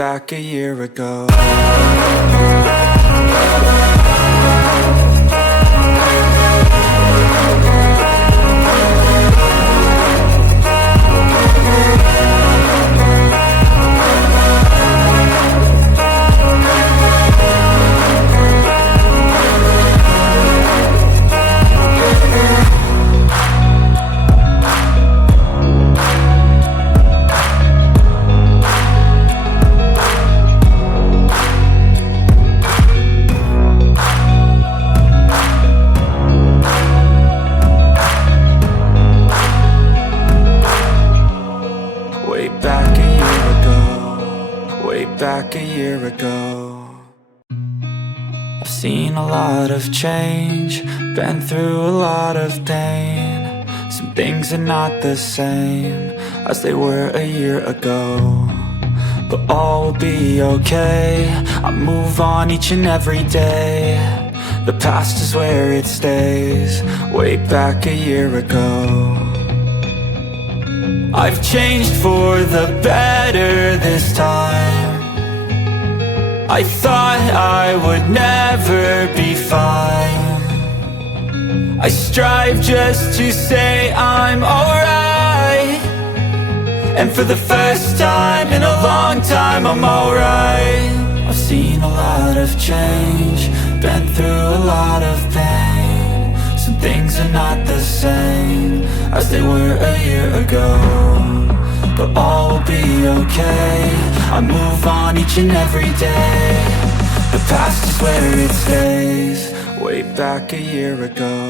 back a year ago. Back a year ago. I've seen a lot of change, been through a lot of pain. Some things are not the same as they were a year ago, but all will be okay. I move on each and every day. The past is where it stays, way back a year ago. I've changed for the better this time. I thought I would never be fine. I strive just to say I'm alright, and for the first time in a long time I'm alright. I've seen a lot of change, been through a lot of pain. Some things are not the same as they were a year ago, but all will be okay. I move on each and every day. The past is where it stays, way back a year ago.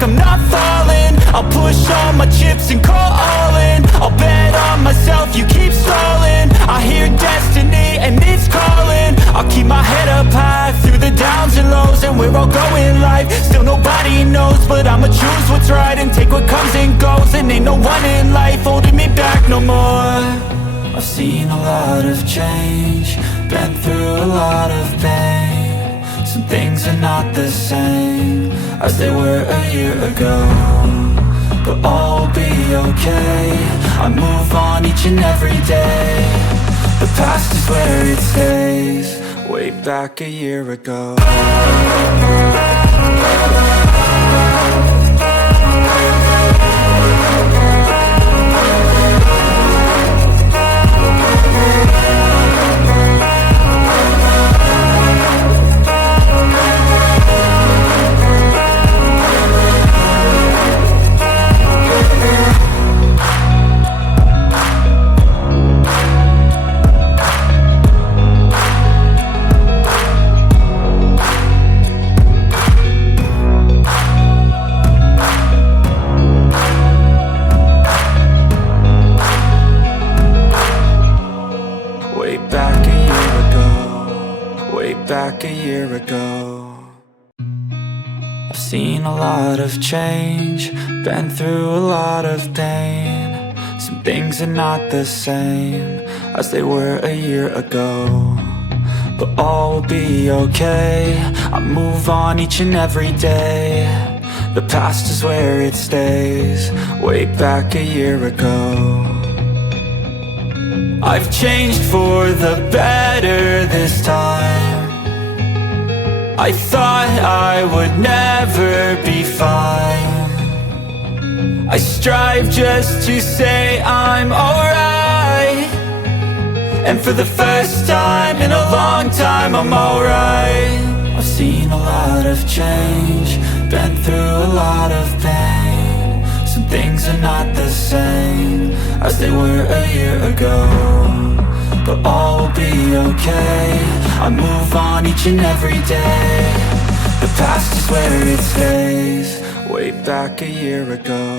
I'm not falling, I'll push all my chips and call all in. I'll bet on myself, you keep stalling. I hear destiny and it's calling. I'll keep my head up high through the downs and lows, and where I'll go in life, still nobody knows. But I'ma choose what's right and take what comes and goes, and ain't no one in life holding me back no more. I've seen a lot of change, been through a lot of pain. Some things are not the same as they were a year ago, but all will be okay. I move on each and every day. The past is where it stays, way back a year ago. Back a year ago. I've seen a lot of change, been through a lot of pain. Some things are not the same as they were a year ago, but all will be okay. I move on each and every day. The past is where it stays, way back a year ago. I've changed for the better this time. I thought I would never be fine. I strive just to say I'm alright, and for the first time in a long time I'm alright. I've seen a lot of change, been through a lot of pain. Some things are not the same as they were a year ago, but all will be okay. I move on each and every day. The past is where it stays, way back a year ago.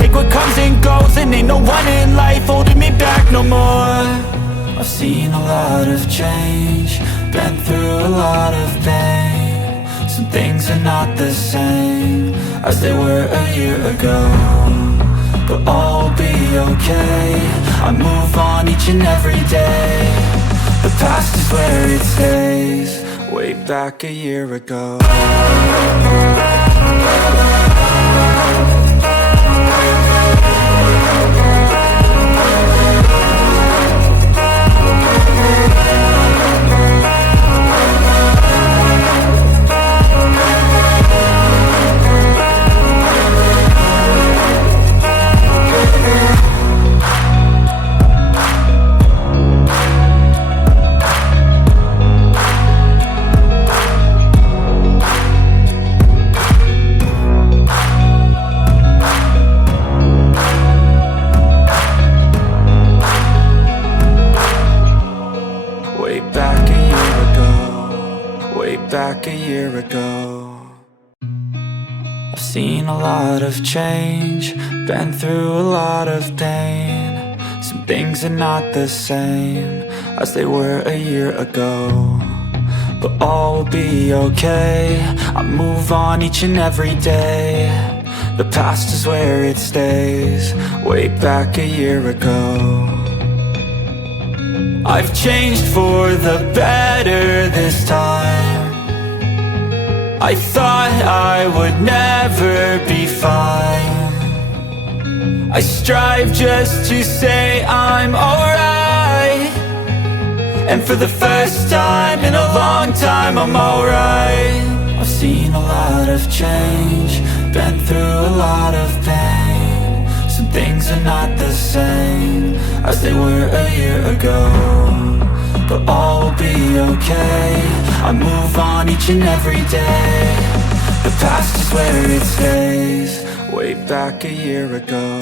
take what comes and goes, and ain't no one in life holding me back no more. I've seen a lot of change, been through a lot of pain. Some things are not the same as they were a year ago, but all will be okay. I move on each and every day. The past is where it stays. Way back a year ago. Back a year ago. I've seen a lot of change, been through a lot of pain. Some things are not the same as they were a year ago, but all will be okay. I move on each and every day. The past is where it stays. Way back a year ago. I've changed for the better this time. I thought I would never be fine. I strive just to say I'm alright, and for the first time in a long time I'm alright. I've seen a lot of change, been through a lot of pain. Some things are not the same as they were a year ago, but all will be okay. I move on each and every day. The past is where it stays. Way back a year ago.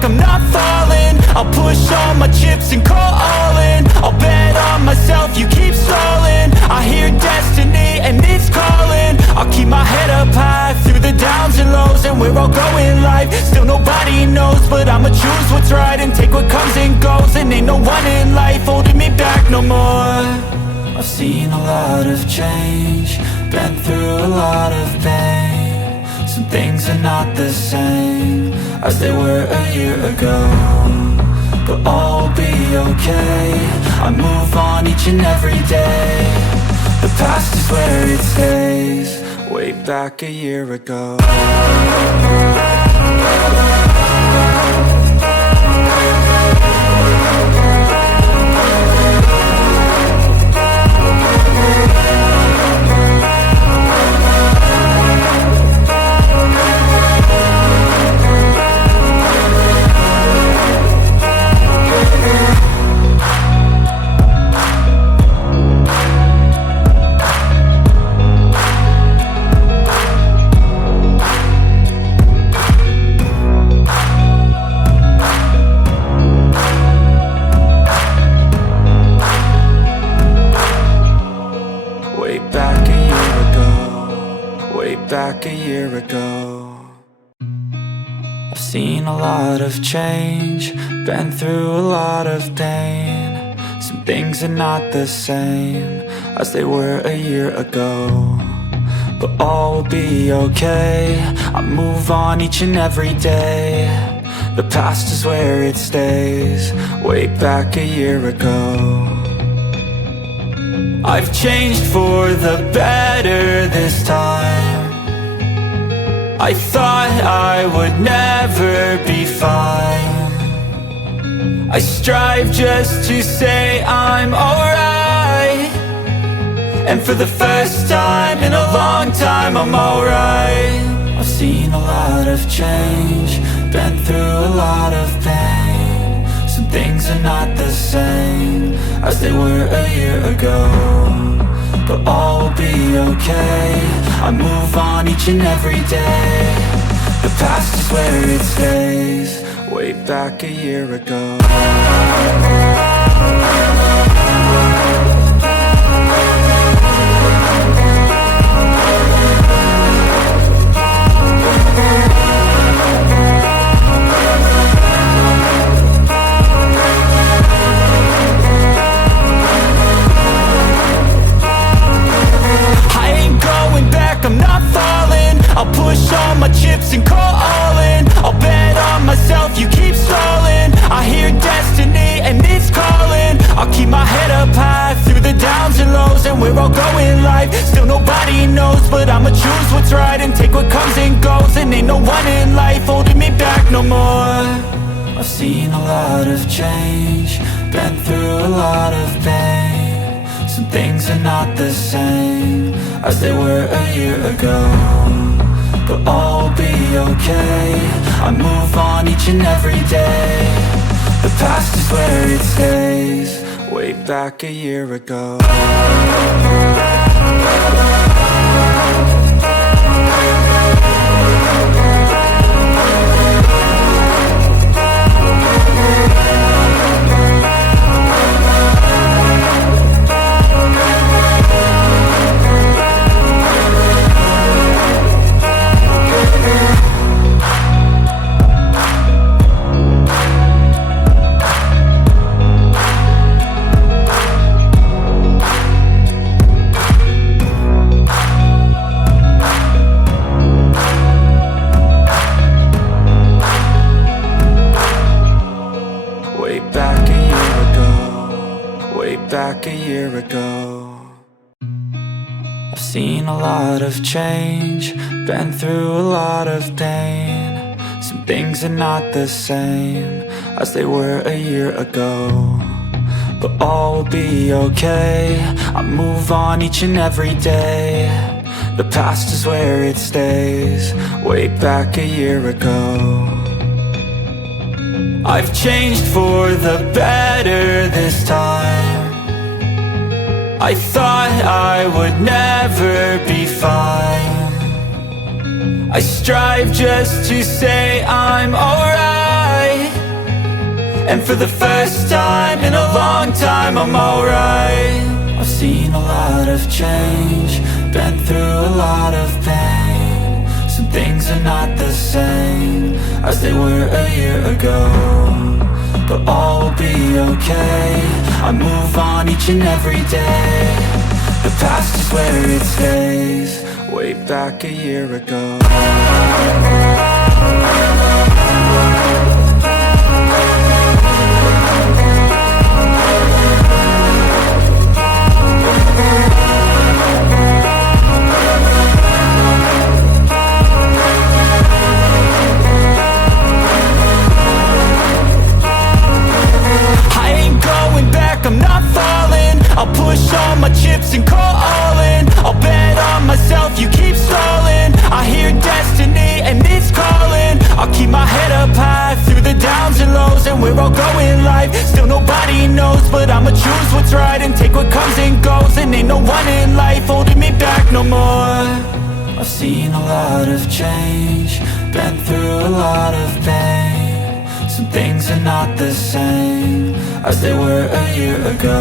I'm not falling. I'll push all my chips and call all in. I'll bet on myself, you keep stalling. I hear destiny and it's calling. I'll keep my head up high through the downs and lows, and we're all going life. Still nobody knows, but I'ma choose what's right and take what comes and goes, and ain't no one in life holding me back no more. I've seen a lot of change, been through a lot of pain. Some things are not the same as they were a year ago, but all will be okay. I move on each and every day. The past is where it stays. Way back a year ago. Back a year ago. I've seen a lot of change, been through a lot of pain. Some things are not the same as they were a year ago, but all will be okay. I move on each and every day. The past is where it stays. Way back a year ago. I've changed for the better this time. I thought I would never be fine. I strive just to say I'm alright, and for the first time in a long time I'm alright. I've seen a lot of change, been through a lot of pain. Some things are not the same as they were a year ago, but all will be okay. I move on each and every day. The past is where it stays. Way back a year ago. I'm not falling. I'll push all my chips and call all in. I'll bet on myself, you keep stalling. I hear destiny and it's calling. I'll keep my head up high through the downs and lows. And we're all going life, still nobody knows. But I'ma choose what's right and take what comes and goes. And ain't no one in life holding me back no more. I've seen a lot of change, been through a lot of pain. Some things are not the same as they were a year ago, but all will be okay. I move on each and every day. The past is where it stays. Way back a year ago. Back a year ago. I've seen a lot of change, been through a lot of pain. Some things are not the same as they were a year ago, but all will be okay. I move on each and every day. The past is where it stays. Way back a year ago. I've changed for the better this time. I thought I would never be fine. I strive just to say I'm alright. And for the first time in a long time I'm alright. I've seen a lot of change, been through a lot of pain. Some things are not the same as they were a year ago, but all will be okay. I move on each and every day. The past is where it stays. Way back a year ago. I'm not falling. I'll push all my chips and call all in. I'll bet on myself, you keep stalling. I hear destiny and it's calling. I'll keep my head up high through the downs and lows. And we're all going life, still nobody knows. But I'ma choose what's right and take what comes and goes. And ain't no one in life holding me back no more. I've seen a lot of change, been through a lot of pain. Some things are not the same as they were a year ago,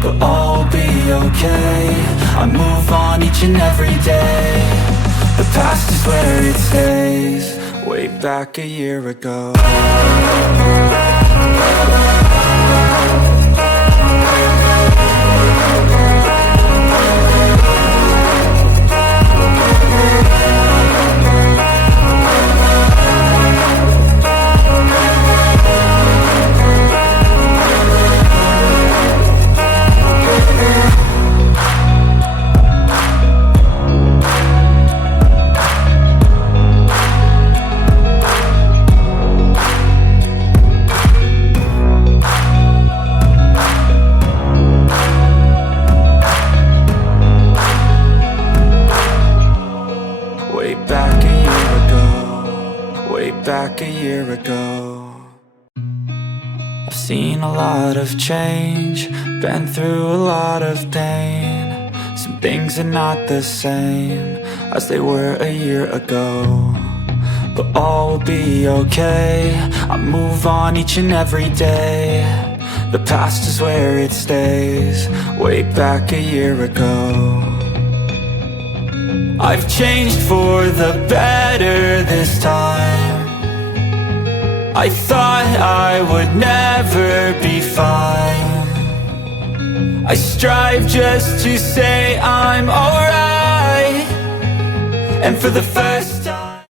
but all will be okay. I move on each and every day. The past is where it stays. Way back a year ago. Back a year ago. I've seen a lot of change, been through a lot of pain. Some things are not the same as they were a year ago, but all will be okay. I move on each and every day. The past is where it stays, way back a year ago. I've changed for the better this time. I thought I would never be fine. I strive just to say I'm alright. And for the first time.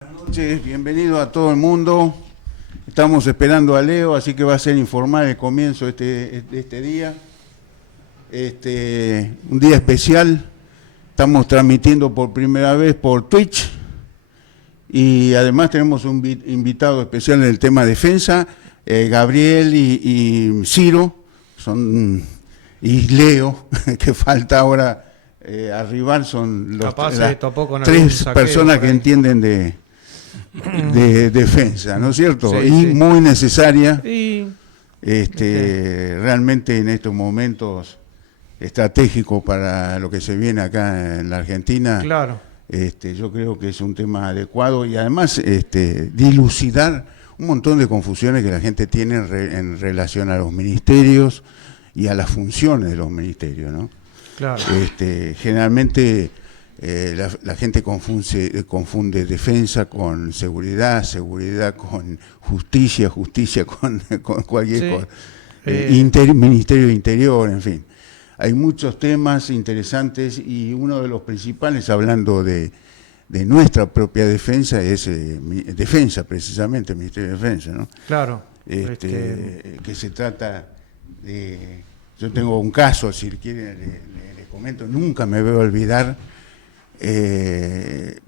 Buenas noches, bienvenido a todo el mundo. Estamos esperando a Leo, así que va a ser informal el comienzo de este día. Un día especial. Estamos transmitiendo por primera vez por Twitch. Y además tenemos un invitado especial en el tema defensa. Gabriel y Ciro y Leo, que falta ahora arribar, son las tres personas que entienden de defensa, ¿no es cierto? Sí, y sí. Muy necesaria, Sí. realmente en estos momentos estratégicos para lo que se viene acá en la Argentina. Claro. Yo creo que es un tema adecuado y además dilucidar un montón de confusiones que la gente tiene en relación a los ministerios y a las funciones de los ministerios, ¿no? Claro. Generalmente la gente confunde defensa con seguridad, seguridad con justicia, justicia con cualquier Sí. cosa. Ministerio de Interior, en fin. Hay muchos temas interesantes y uno de los principales, hablando de nuestra propia defensa, es defensa, precisamente, el Ministerio de Defensa, ¿no? Claro. Que se trata de... Yo tengo un caso, si quieren les comento, nunca me voy a olvidar en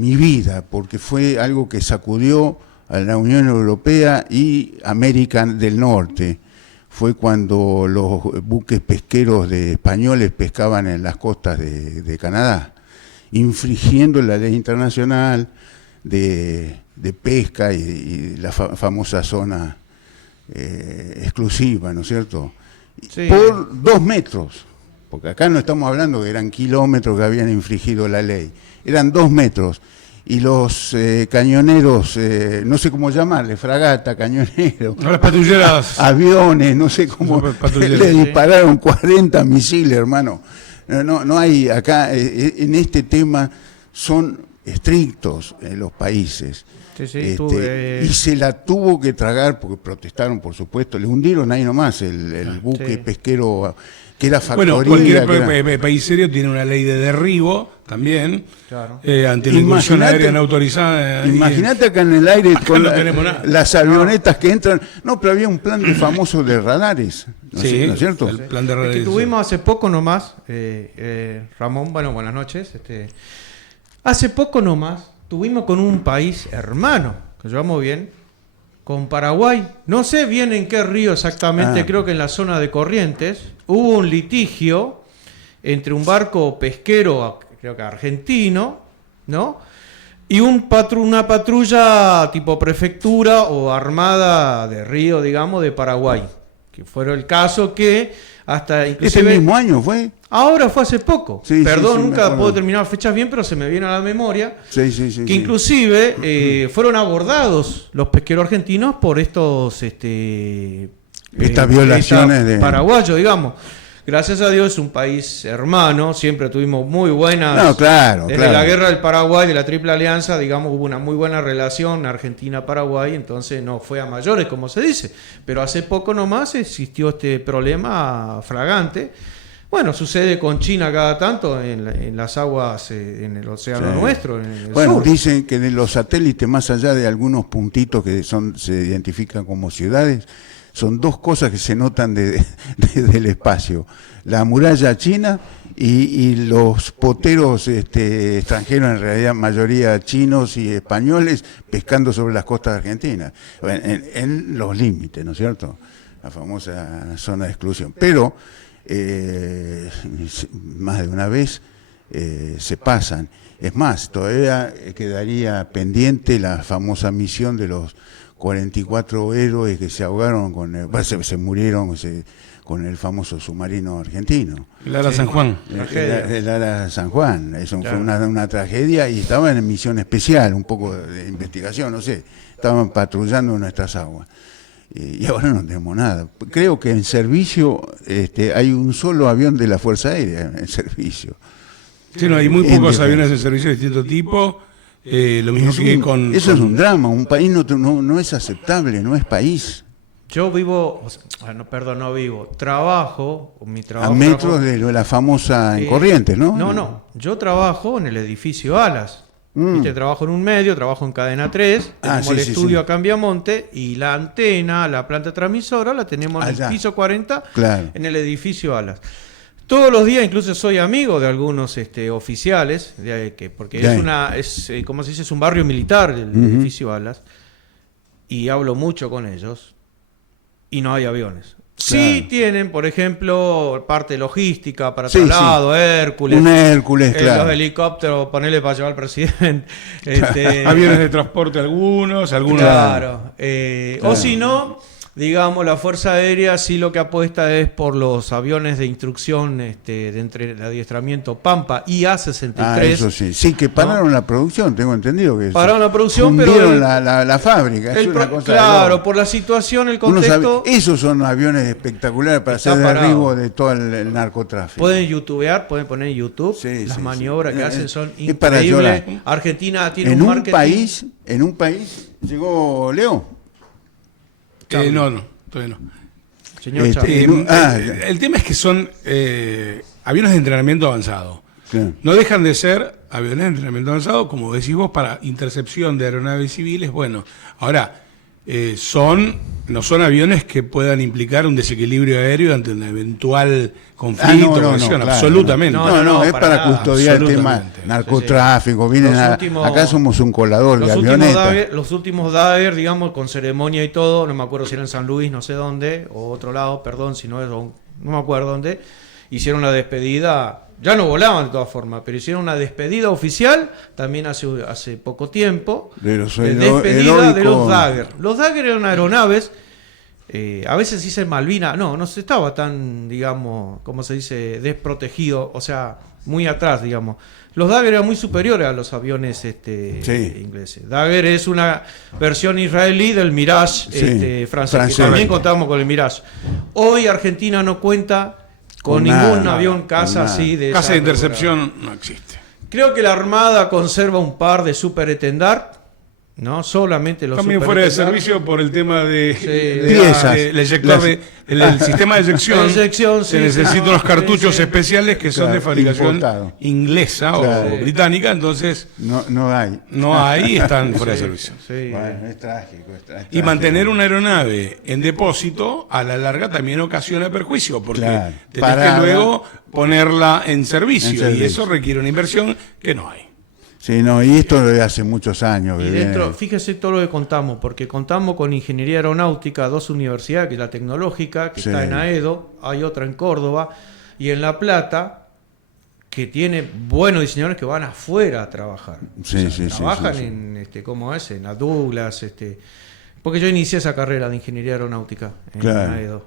mi vida, porque fue algo que sacudió a la Unión Europea y América del Norte. Fue cuando los buques pesqueros españoles pescaban en las costas de Canadá, infringiendo la ley internacional de pesca y la famosa zona exclusiva, ¿no es cierto? Sí. Por 2 metros, porque acá no estamos hablando que eran kilómetros que habían infringido la ley, eran 2 metros. Y los cañoneros, no sé cómo llamarle, fragata, cañonero, Las patrulleras. aviones, no sé cómo, le dispararon 40 misiles, hermano. No hay acá, en este tema son estrictos los países. Sí, sí, Y se la tuvo que tragar porque protestaron, por supuesto. Le hundieron ahí nomás el buque Sí. pesquero, que era factoría. Bueno, cualquier país serio tiene una ley de derribo también, Claro. ante la incursión aérea no autorizada. Imagínate acá en el aire Acá con no tenemos nada. las avionetas que entran. No, pero había un plan famoso de radares, ¿no es cierto? El plan de Es que radares. tuvimos hace poco nomás, Ramón, bueno, buenas noches. Hace poco nomás tuvimos con un país hermano, que llevamos bien, con Paraguay. No sé bien en qué río exactamente, creo que en la zona de Corrientes. Hubo un litigio entre un barco pesquero, creo que argentino, ¿no? Y una patrulla tipo prefectura o armada de río, digamos, de Paraguay. Que fue el caso que hasta inclusive... Ese mismo año fue. Ahora fue hace poco. Sí, Perdón, sí, me nunca acuerdo. puedo terminar fechas bien, pero se me viene a la memoria. Sí. Que inclusive fueron abordados los pesqueros argentinos por estos Estas violaciones de... paraguayos, digamos. Gracias a Dios es un país hermano, siempre tuvimos muy buenas... No, claro, Desde claro. la guerra del Paraguay, de la Triple Alianza, digamos, hubo una muy buena relación Argentina-Paraguay, entonces no fue a mayores, como se dice. Pero hace poco nomás existió este problema fragante. Bueno, sucede con China cada tanto en las aguas, en el océano nuestro, en el Bueno, sur. dicen que de los satélites, más allá de algunos puntitos que se identifican como ciudades, son 2 cosas que se notan del espacio: la muralla china y los poteros extranjeros, en realidad mayoría chinos y españoles, pescando sobre las costas argentinas, en los límites, ¿no es cierto? La famosa zona de exclusión. Pero más de una vez se pasan. Es más, todavía quedaría pendiente la famosa misión de los 44 héroes que se ahogaron, se murieron con el famoso submarino argentino. El Ara San Juan. El Ara San Juan. Eso Claro. fue una tragedia y estaban en misión especial, un poco de investigación, no sé. Estaban patrullando nuestras aguas. Y ahora no tenemos nada. Creo que en servicio hay un solo avión de la Fuerza Aérea en servicio. Sí, no, hay muy pocos aviones de servicio de distinto tipo. Lo mismo que con... Eso es un drama. Un país no es aceptable, no es país. Yo vivo, no vivo, trabajo, mi trabajo... A metros de la famosa en Corrientes, ¿no? No, yo trabajo en el edificio Alas. Viste, trabajo en un medio, trabajo en Cadena 3, tenemos el estudio acá en Viamonte y la antena, la planta transmisora, la tenemos en el piso 40, claro, en el edificio Alas. Todos los días, incluso soy amigo de algunos oficiales, porque como se dice, es un barrio militar el edificio Alas, y hablo mucho con ellos, y no hay aviones. Claro. Sí tienen, por ejemplo, parte logística para traslado, Hércules. Un Hércules, claro. Los helicópteros, ponerle para llevar al presidente. Aviones de transporte algunos. Claro. O si no, digamos, la Fuerza Aérea sí lo que apuesta es por los aviones de instrucción de adiestramiento Pampa IA-63. Eso sí. Sí, que pararon la producción, tengo entendido que pararon la producción, pero fundieron la fábrica. Es una cosa claro, por la situación, el contexto. Esos son aviones espectaculares para hacer derribo de todo el narcotráfico. Pueden youtubear, pueden poner en YouTube. Las maniobras que hacen son increíbles. Argentina tiene un marketing. En un país llegó Leo. No, todavía no. Señor el tema es que son aviones de entrenamiento avanzado. Claro. No dejan de ser aviones de entrenamiento avanzado, como decís vos, para intercepción de aeronaves civiles. Bueno, ahora, no son aviones que puedan implicar un desequilibrio aéreo ante un eventual conflicto o agresión, claro, absolutamente. No, es para custodiar el tema narcotráfico. Vienen acá somos un colador de avionetas. Los últimos Dagger, digamos, con ceremonia y todo, no me acuerdo si era en San Luis, no sé dónde, o otro lado, perdón, si no es, no me acuerdo dónde, hicieron la despedida. Ya no volaban de todas formas, pero hicieron una despedida oficial también hace poco tiempo. De los despedida de los Dagger. Los Dagger eran aeronaves, a veces se dice Malvina, no se estaba tan, digamos, como se dice, desprotegido, o sea, muy atrás, digamos. Los Dagger eran muy superiores a los aviones ingleses. Dagger es una versión israelí del Mirage francés, que también contamos con el Mirage. Hoy Argentina no cuenta con ningún avión caza así de casa de intercepción no existe. Creo que la Armada conserva un par de Super Etendard, ¿no? Solamente los también Super fuera de Etendard. servicio por el tema de piezas. El sistema de eyección. Se necesitan unos cartuchos sí. especiales que son de fabricación inglesa o británica, entonces no hay, están fuera de servicio. Sí. Bueno, es trágico. Y mantener una aeronave en depósito a la larga también ocasiona perjuicio, porque tenés que luego ponerla en servicio, y eso requiere una inversión que no hay. Sí, y esto de hace muchos años. Y dentro, fíjese todo lo que contamos, porque contamos con Ingeniería Aeronáutica, 2 universidades, que es la Tecnológica, que está en Aedo, hay otra en Córdoba, y en La Plata, que tiene buenos diseñadores que van afuera a trabajar. Trabajan en, ¿cómo es? En la Douglas, porque yo inicié esa carrera de Ingeniería Aeronáutica en Aedo.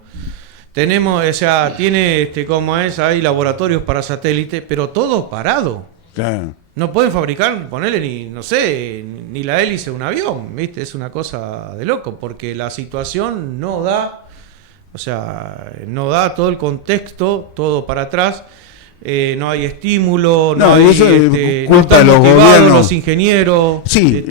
Tenemos, tiene, ¿cómo es? Hay laboratorios para satélite, pero todo parado. Claro. No pueden fabricar, ponerle ni la hélice de un avión, ¿viste? Es una cosa de loco, porque la situación no da todo el contexto, todo para atrás, no hay estímulo, no están motivados los ingenieros. Sí,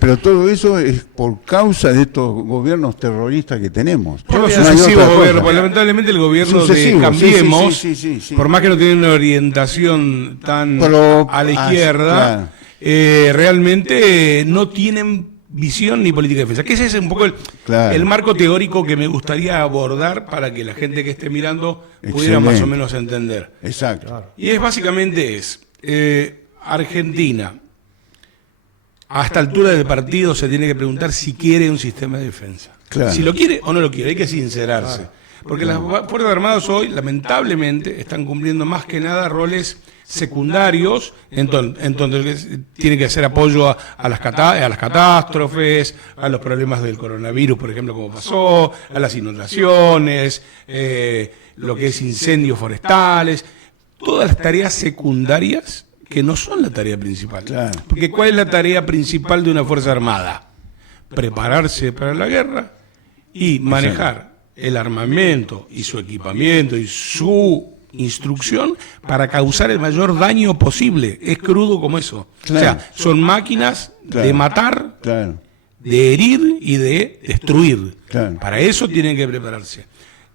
pero todo eso es por causa de estos gobiernos terroristas que tenemos. Por los sucesivos gobiernos, pues lamentablemente el gobierno de Cambiemos, por más que no tiene una orientación tan a la izquierda, realmente no tienen visión ni política de defensa. Que ese es un poco el marco teórico que me gustaría abordar para que la gente que esté mirando pudiera más o menos entender. Exacto. Claro. Y básicamente Argentina, a esta altura del partido se tiene que preguntar si quiere un sistema de defensa. Claro. Si lo quiere o no lo quiere, hay que sincerarse. Porque las Fuerzas Armadas hoy, lamentablemente, están cumpliendo más que nada roles secundarios, entonces tiene que hacer apoyo a las catástrofes, a los problemas del coronavirus, por ejemplo, como pasó, a las inundaciones, lo que es incendios forestales, todas las tareas secundarias que no son la tarea principal. Claro. Porque ¿cuál es la tarea principal de una fuerza armada? Prepararse para la guerra y manejar el armamento y su equipamiento y su instrucción para causar el mayor daño posible. Es crudo como eso. Claro. O sea, son máquinas de matar, de herir y de destruir. Claro. Para eso tienen que prepararse.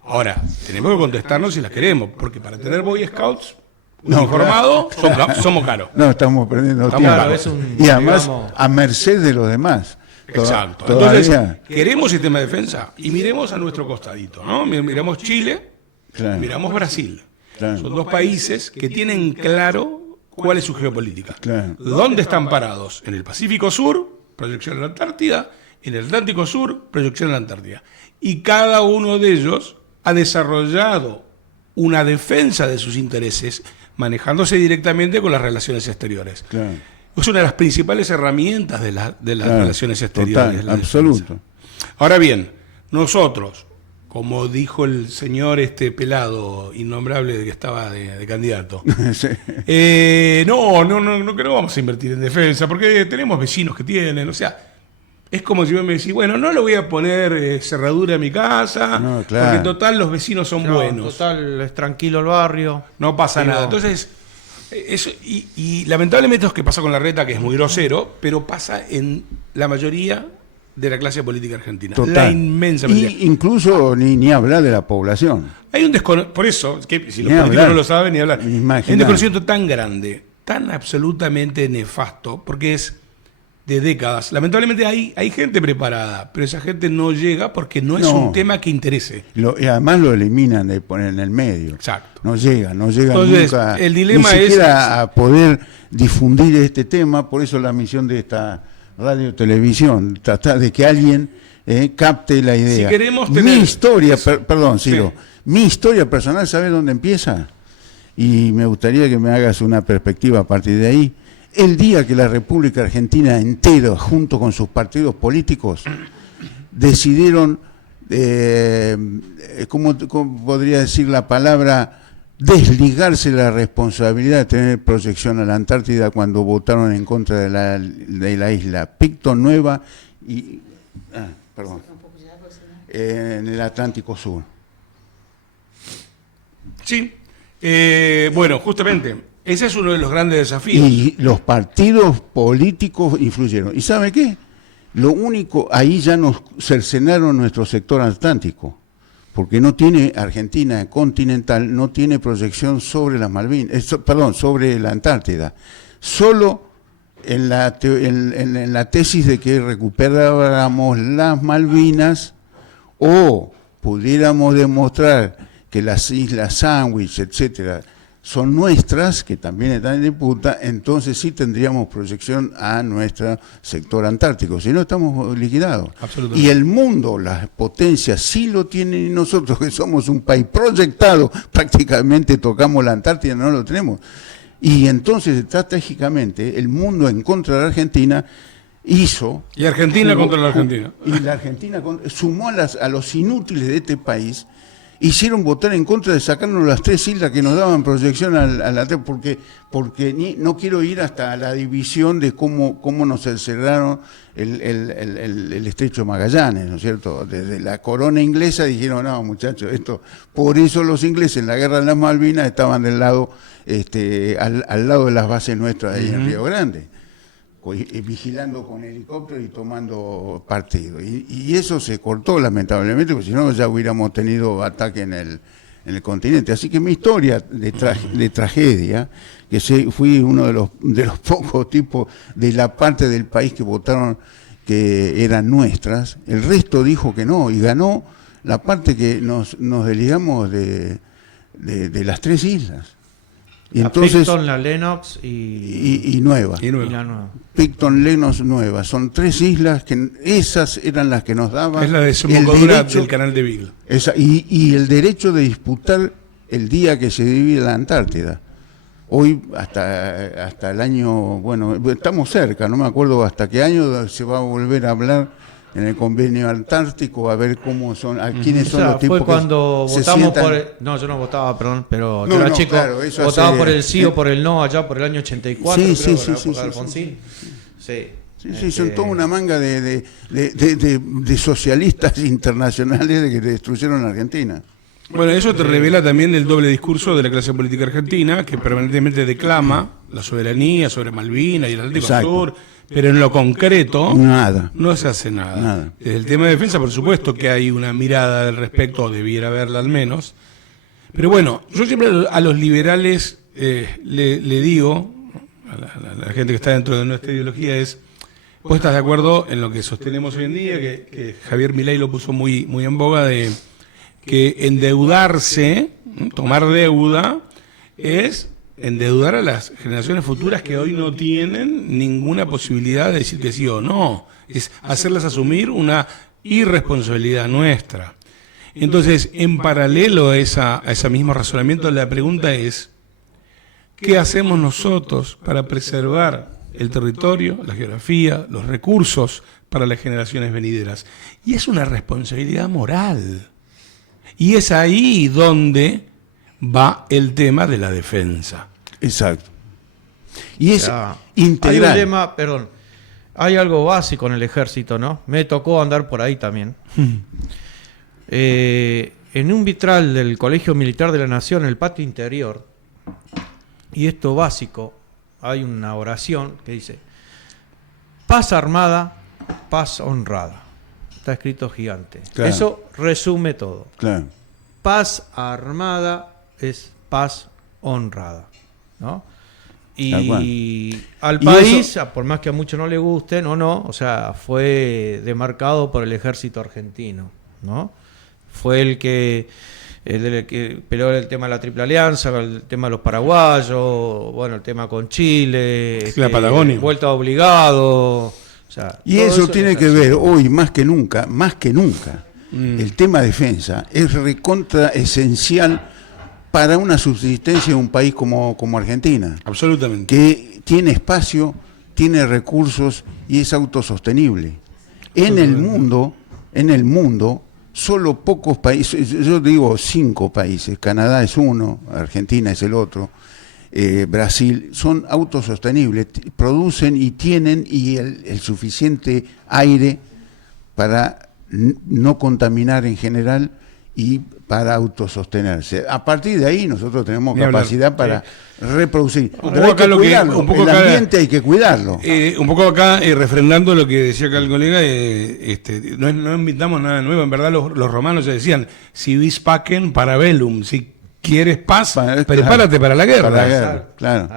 Ahora, tenemos que contestarnos si las queremos, porque para tener Boy Scouts uniformados somos caros. No, estamos perdiendo tiempo. Y además, digamos, a merced de los demás. Exacto. Entonces, queremos sistema de defensa y miremos a nuestro costadito, ¿no? Miramos Chile, miramos Brasil. Claro. Son dos países que tienen claro cuál es su geopolítica. Claro. ¿Dónde están parados? En el Pacífico Sur, proyección a la Antártida, en el Atlántico Sur, proyección a la Antártida. Y cada uno de ellos ha desarrollado una defensa de sus intereses, manejándose directamente con las relaciones exteriores. Claro. Es una de las principales herramientas de las relaciones exteriores. Total, absoluto. Ahora bien, nosotros, como dijo el señor pelado innombrable que estaba de candidato, sí. No vamos a invertir en defensa, porque tenemos vecinos que tienen, o sea, es como si yo me decís, bueno, no le voy a poner cerradura a mi casa, porque total los vecinos son buenos. Total, es tranquilo el barrio. No pasa nada. Entonces, eso, y lamentablemente es que pasa con Larreta, que es muy grosero, pero pasa en la mayoría de la clase política argentina. Total. La inmensa mayoría. Incluso ni hablar de la población. Hay un desconocimiento, por eso, que si los políticos no lo saben, ni hablar. Hay un desconocimiento tan grande, tan absolutamente nefasto, porque es de décadas. Lamentablemente hay gente preparada, pero esa gente no llega porque no es un tema que interese. Y además lo eliminan de poner en el medio. Exacto. No llega entonces, nunca, el dilema ni siquiera a poder difundir este tema. Por eso la misión de esta radio televisión, tratar de que alguien capte la idea. Si queremos tener... Mi historia, perdón, Ciro, mi historia personal, ¿sabes dónde empieza? Y me gustaría que me hagas una perspectiva a partir de ahí. El día que la República Argentina entera, junto con sus partidos políticos, decidieron, ¿cómo podría decir la palabra? Desligarse la responsabilidad de tener proyección a la Antártida cuando votaron en contra de la isla Picton Nueva y en el Atlántico Sur. Sí, bueno, justamente ese es uno de los grandes desafíos. Y los partidos políticos influyeron. ¿Y sabe qué? Lo único, ahí ya nos cercenaron nuestro sector atlántico, porque no tiene Argentina continental, no tiene proyección sobre las Malvinas, sobre la Antártida. Solo en la tesis de que recuperáramos las Malvinas o pudiéramos demostrar que las Islas Sandwich, etcétera, son nuestras, que también están en disputa, entonces sí tendríamos proyección a nuestro sector antártico, si no estamos liquidados. Y el mundo, las potencias sí lo tienen, y nosotros que somos un país proyectado, prácticamente tocamos la Antártida, no lo tenemos. Y entonces estratégicamente el mundo en contra de la Argentina hizo... Y Argentina contra la Argentina. Y la Argentina sumó a los inútiles de este país. Hicieron votar en contra de sacarnos las 3 islas que nos daban proyección a la porque no quiero ir hasta la división de cómo nos cerraron el estrecho de Magallanes, ¿no es cierto? Desde la corona inglesa dijeron, no muchachos, por eso los ingleses en la guerra de las Malvinas estaban del lado, al lado de las bases nuestras ahí en Río Grande, vigilando con helicóptero y tomando partido. Y eso se cortó lamentablemente, porque si no ya hubiéramos tenido ataque en el continente. Así que mi historia de tragedia, que fui uno de los pocos tipos de la parte del país que votaron que eran nuestras, el resto dijo que no, y ganó la parte que nos desligamos de las 3 islas. Y entonces, Picton, la Lennox y Nueva. Y la Nueva. Picton, Lennox, Nueva. Son 3 islas que esas eran las que nos daban. Es la desembocadura del canal de Beagle. Y el derecho de disputar el día que se divide la Antártida. hoy hasta el año, bueno, estamos cerca, no me acuerdo hasta qué año se va a volver a hablar en el convenio antártico, a ver cómo son, a quiénes son los tipos fue cuando que votamos sientan... no, yo no votaba, perdón, pero No, yo era no, chico, claro, eso votaba hace- por el sí o por el no allá por el año 84, Sí, creo, sí, en la sí, época de sí, Alfonsín. Sí. Sí, son toda una manga de socialistas internacionales que destruyeron Argentina. Bueno, eso te revela también el doble discurso de la clase política argentina, que permanentemente declama la soberanía sobre Malvinas y el Atlántico Exacto. Sur, pero en lo concreto Nada. no se hace nada. Nada. Desde el tema de defensa, por supuesto que hay una mirada al respecto, o debiera haberla al menos. Pero bueno, yo siempre a los liberales le digo, a la gente que está dentro de nuestra ideología, es: ¿vos estás de acuerdo en lo que sostenemos hoy en día? Que Javier Milei lo puso muy, muy en boga, de que endeudarse, tomar deuda, es endeudar a las generaciones futuras que hoy no tienen ninguna posibilidad de decir que sí o no. Es hacerlas asumir una irresponsabilidad nuestra. Entonces, en paralelo a ese mismo razonamiento, la pregunta es: ¿qué hacemos nosotros para preservar el territorio, la geografía, los recursos para las generaciones venideras? Y es una responsabilidad moral. Y es ahí donde va el tema de la defensa. Exacto. Y es Hay integral. un tema, perdón, hay algo básico en el ejército, ¿no? Me tocó andar por ahí también. En un vitral del Colegio Militar de la Nación, en el patio interior, y esto básico, hay una oración que dice: paz armada, paz honrada. Está escrito gigante. Claro. Eso resume todo. Claro. Paz armada es paz honrada, ¿no? Y al país, por más que a muchos no le gusten o no, o sea, fue demarcado por el ejército argentino, ¿no? Fue el que peleó el tema de la Triple Alianza, el tema de los paraguayos, bueno, el tema con Chile, La Patagonia. vuelta obligado. O sea, Y todo eso tiene que ejército. ver hoy más que nunca, el tema defensa es recontra esencial para una subsistencia de un país como Argentina, Absolutamente. que tiene espacio, tiene recursos y es autosostenible. En el mundo, solo pocos países, yo digo 5 países, Canadá es uno, Argentina es el otro, Brasil, son autosostenibles, producen y tienen el suficiente aire para no contaminar en general y para autosostenerse. A partir de ahí nosotros tenemos capacidad para reproducir. Pero hay que cuidarlo, el ambiente hay que cuidarlo. Un poco acá, refrendando lo que decía acá el colega, no inventamos nada nuevo. En verdad los romanos se decían: si vis pacem para bellum, si quieres paz, prepárate para la guerra. Para la guerra, claro.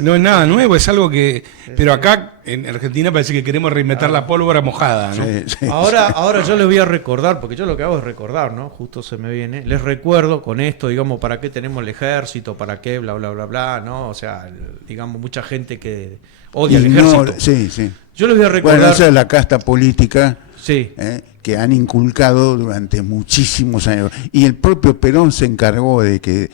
No es nada nuevo, es algo que... Pero acá, en Argentina, parece que queremos reinventar la pólvora mojada, ¿no? Sí. Ahora yo les voy a recordar, porque yo lo que hago es recordar, ¿no? Justo se me viene. Les recuerdo con esto, digamos, para qué tenemos el ejército, para qué, bla, bla, bla, bla, ¿no? O sea, digamos, mucha gente que odia el ejército. Sí. Yo les voy a recordar... Bueno, esa es la casta política Sí. Que han inculcado durante muchísimos años. Y el propio Perón se encargó de que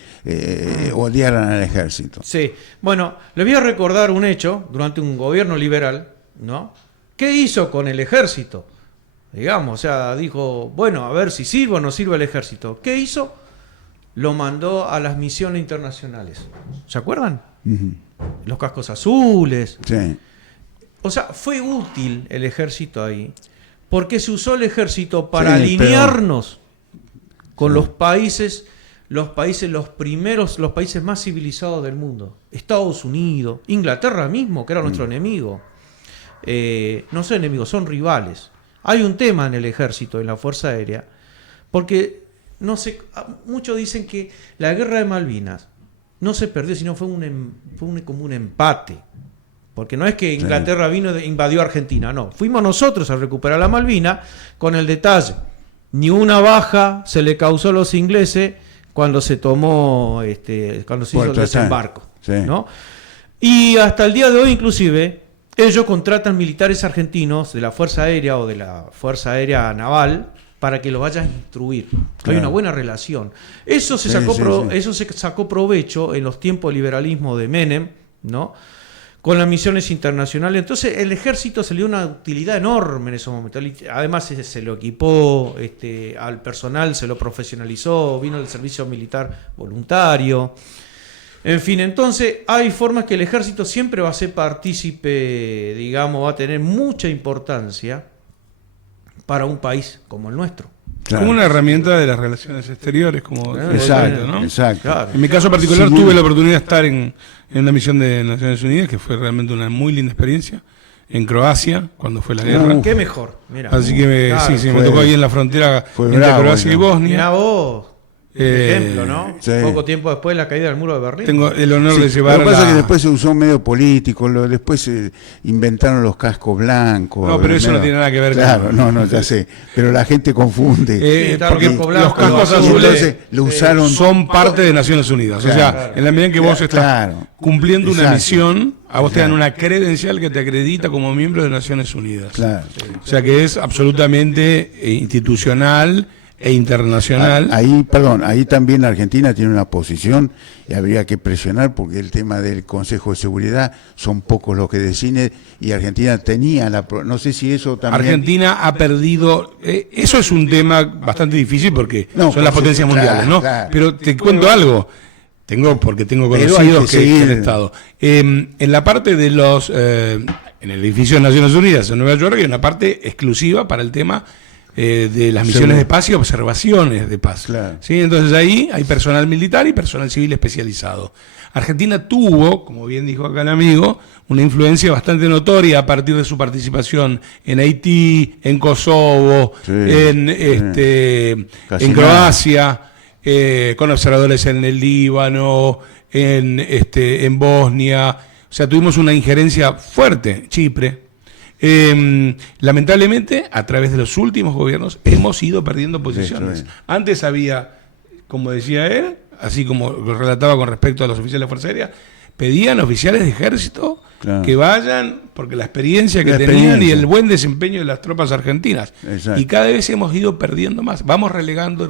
odiaran al ejército. Sí. Bueno, les voy a recordar un hecho durante un gobierno liberal, ¿no? ¿Qué hizo con el ejército? Digamos, o sea, dijo, bueno, a ver si sirve o no sirve el ejército. ¿Qué hizo? Lo mandó a las misiones internacionales. ¿Se acuerdan? Uh-huh. Los cascos azules. Sí. O sea, fue útil el ejército ahí, porque se usó el ejército para Sí, alinearnos con los países los países más civilizados del mundo. Estados Unidos, Inglaterra mismo, que era nuestro enemigo. No son enemigos, son rivales. Hay un tema en el ejército, en la Fuerza Aérea, porque no sé, muchos dicen que la guerra de Malvinas no se perdió, sino fue como un empate. Porque no es que Inglaterra vino e invadió Argentina, no. Fuimos nosotros a recuperar la Malvina con el detalle. Ni una baja se le causó a los ingleses cuando se tomó, cuando se hizo el desembarco. Sí. ¿No? Y hasta el día de hoy, inclusive, ellos contratan militares argentinos de la Fuerza Aérea o de la Fuerza Aérea Naval, para que lo vayas a instruir. Claro. Hay una buena relación. Eso se sacó provecho en los tiempos de liberalismo de Menem, ¿no? Con las misiones internacionales. Entonces el ejército se le dio una utilidad enorme en esos momentos. Además se lo equipó, al personal se lo profesionalizó, vino el servicio militar voluntario. En fin, entonces hay formas que el ejército siempre va a ser partícipe, digamos, va a tener mucha importancia para un país como el nuestro. Claro. Como una herramienta de las relaciones exteriores, como exacto, ¿no? Exacto. Claro. En mi caso particular tuve la oportunidad de estar en una misión de Naciones Unidas, que fue realmente una muy linda experiencia, en Croacia, cuando fue la guerra. Qué mejor. Mirá. Así que me tocó ahí en la frontera entre Croacia y Bosnia. Mirá vos. Ejemplo, ¿no? Sí. Poco tiempo después de la caída del muro de Berlín. Tengo el honor de llevar. Lo que pasa es que después se usó un medio político, después se inventaron los cascos blancos. No, pero eso no tiene nada que ver con. Claro, ya sé. Pero la gente confunde. Porque los cascos azules lo usaron. Son parte de Naciones Unidas. Claro, o sea, en la medida en que vos estás cumpliendo una misión, a vos te dan una credencial que te acredita como miembro de Naciones Unidas. Claro. O sea que es absolutamente institucional e internacional. Ahí también Argentina tiene una posición y habría que presionar porque el tema del Consejo de Seguridad son pocos los que deciden y Argentina tenía no sé si eso también. Argentina ha perdido, eso es un tema bastante difícil porque son las potencias mundiales, ¿no? Claro. Pero te cuento algo. Tengo conocidos que han estado. En la parte de los, en el edificio de Naciones Unidas en Nueva York hay una parte exclusiva para el tema de las misiones de paz y observaciones de paz. Claro. ¿Sí? Entonces ahí hay personal militar y personal civil especializado. Argentina tuvo, como bien dijo acá el amigo, una influencia bastante notoria a partir de su participación en Haití, en Kosovo, en Croacia, con observadores en el Líbano, en Bosnia. O sea, tuvimos una injerencia fuerte, Chipre. Lamentablemente, a través de los últimos gobiernos hemos ido perdiendo posiciones. Antes había, como decía él, así como lo relataba con respecto a los oficiales de Fuerza Aérea, pedían oficiales de ejército que vayan, porque la experiencia que tenían y el buen desempeño de las tropas argentinas. Exacto. Y cada vez hemos ido perdiendo más. Vamos relegando.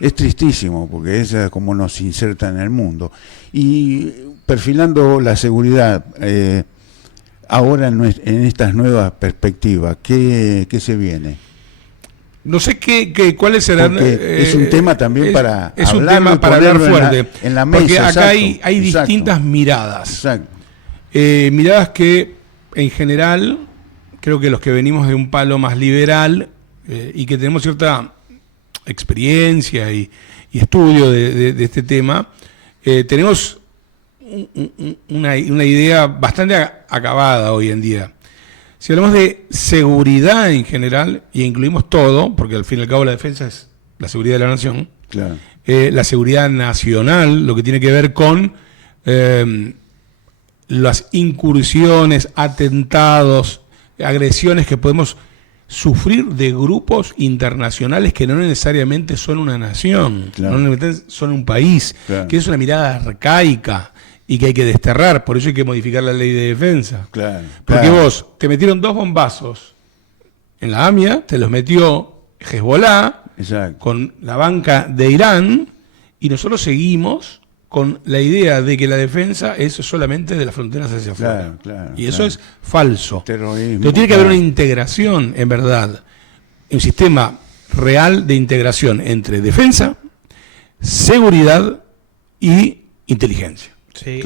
Es tristísimo, porque es como nos inserta en el mundo. Y perfilando la seguridad, ahora en estas nuevas perspectivas, ¿qué se viene? No sé cuáles serán. Es un tema también para es un tema para hablar fuerte. En la mesa, porque acá exacto, hay distintas miradas. Exacto. Miradas que, en general, creo que los que venimos de un palo más liberal y que tenemos cierta experiencia y estudio de este tema, tenemos una idea bastante acabada hoy en día. Si hablamos de seguridad en general, y incluimos todo, porque al fin y al cabo la defensa es la seguridad de la nación, claro. La seguridad nacional, lo que tiene que ver con las incursiones, atentados, agresiones que podemos sufrir de grupos internacionales que no necesariamente son una nación, no necesariamente son un país, que es una mirada arcaica y que hay que desterrar, por eso hay que modificar la ley de defensa. Porque vos te metieron 2 bombazos en la AMIA, te los metió Hezbollah con la banca de Irán y nosotros seguimos con la idea de que la defensa es solamente de las fronteras hacia afuera. Y eso es falso. Terrorismo, pero tiene que haber una integración, en verdad, un sistema real de integración entre defensa, seguridad y inteligencia. Sí,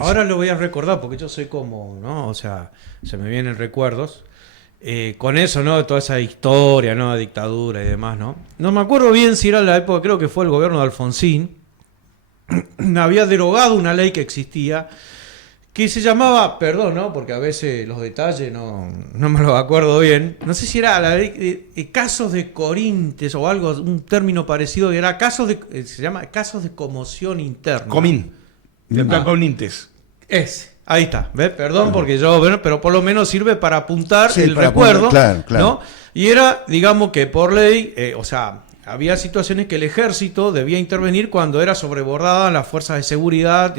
ahora lo voy a recordar porque yo soy como, ¿no? O sea, se me vienen recuerdos. Con eso, ¿no? Toda esa historia, ¿no? De dictadura y demás, ¿no? No me acuerdo bien si era la época, creo que fue el gobierno de Alfonsín. Había derogado una ley que existía que se llamaba, perdón, ¿no? Porque a veces los detalles no me los acuerdo bien. No sé si era la ley de casos de Corintes o algo, un término parecido, que era se llama casos de conmoción interna. Comín. Del plan Conintes. Ahí está, ¿ves? Perdón porque pero por lo menos sirve para apuntar el recuerdo, claro. ¿no? Y era, digamos que por ley, había situaciones que el ejército debía intervenir cuando era sobrebordada las fuerzas de seguridad,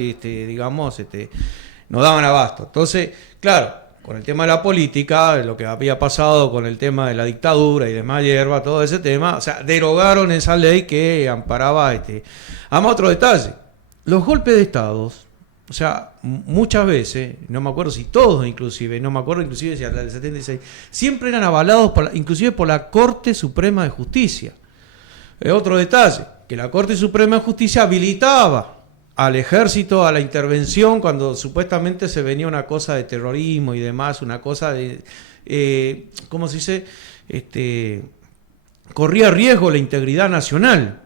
no daban abasto. Entonces, claro, con el tema de la política, lo que había pasado con el tema de la dictadura y demás hierba, todo ese tema, o sea, derogaron esa ley que amparaba Además, otro detalle, los golpes de estados, o sea, muchas veces, no me acuerdo si todos inclusive, no me acuerdo inclusive si hasta el 76, siempre eran avalados inclusive por la Corte Suprema de Justicia. Otro detalle, que la Corte Suprema de Justicia habilitaba al ejército a la intervención cuando supuestamente se venía una cosa de terrorismo y demás, una cosa de, ¿cómo se dice? Corría riesgo la integridad nacional.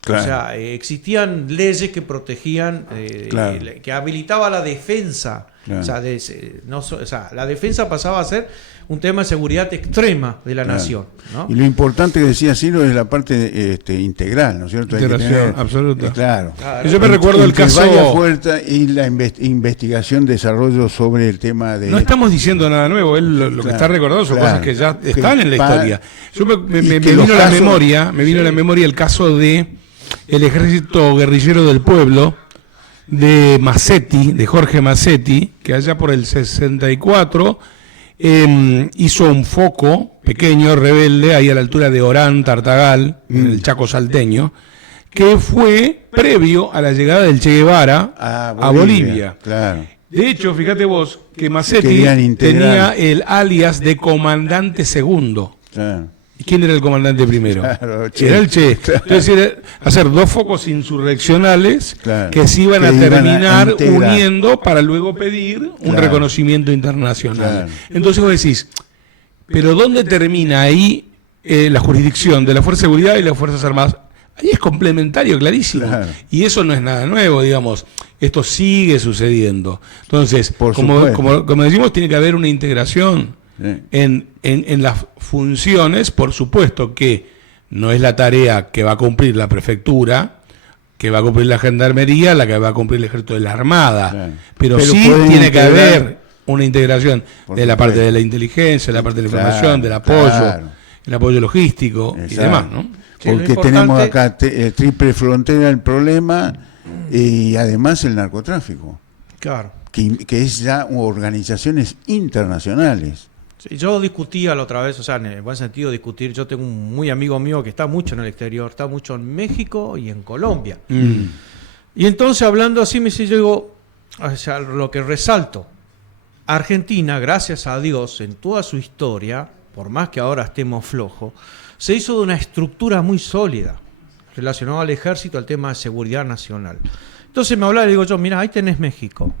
Claro. O sea, existían leyes que protegían, claro, que habilitaba la defensa. Claro. O sea, la defensa pasaba a ser un tema de seguridad extrema de la claro. nación, ¿no? Y lo importante que decía Ciro es la parte integral, ¿no es cierto? Integración absoluta. Claro. Yo me recuerdo el caso... Vaya fuerza y la investigación, desarrollo sobre el tema de... No estamos diciendo nada nuevo, él lo claro, que está recordando son claro, cosas que ya están en la historia. Yo me vino a la memoria, a la memoria el caso de el ejército guerrillero del pueblo de Macetti, de Jorge Macetti, que allá por el 64 hizo un foco pequeño, rebelde, ahí a la altura de Orán, Tartagal, en el Chaco salteño, que fue previo a la llegada del Che Guevara a Bolivia. Claro. De hecho, fíjate vos, que Macetti tenía el alias de comandante segundo. Claro. ¿Y quién era el comandante primero? Claro, era el Che. Claro. Entonces era hacer dos focos insurreccionales claro, que se iban a terminar uniendo para luego pedir un claro, reconocimiento internacional. Claro. Entonces vos decís, ¿pero dónde termina ahí la jurisdicción de la Fuerza de Seguridad y las Fuerzas Armadas? Ahí es complementario, clarísimo. Claro. Y eso no es nada nuevo, digamos. Esto sigue sucediendo. Entonces, como decimos, tiene que haber una integración. Sí. En las funciones, por supuesto que no es la tarea que va a cumplir la prefectura, que va a cumplir la gendarmería, la que va a cumplir el ejército de la Armada, claro, pero sí tiene que haber una integración de la parte de la inteligencia, de la parte de la información, del apoyo, claro, el apoyo logístico. Exacto. Y demás, ¿no? Sí, porque tenemos acá triple frontera el problema y además el narcotráfico, claro, que es ya organizaciones internacionales. Sí, yo discutía la otra vez, o sea, en el buen sentido discutir, yo tengo un muy amigo mío que está mucho en el exterior, está mucho en México y en Colombia. Y entonces hablando así me dice, yo digo, o sea, lo que resalto, Argentina, gracias a Dios, en toda su historia, por más que ahora estemos flojos, se hizo de una estructura muy sólida relacionada al ejército, al tema de seguridad nacional. Entonces me hablaba y digo yo, mira, ahí tenés México.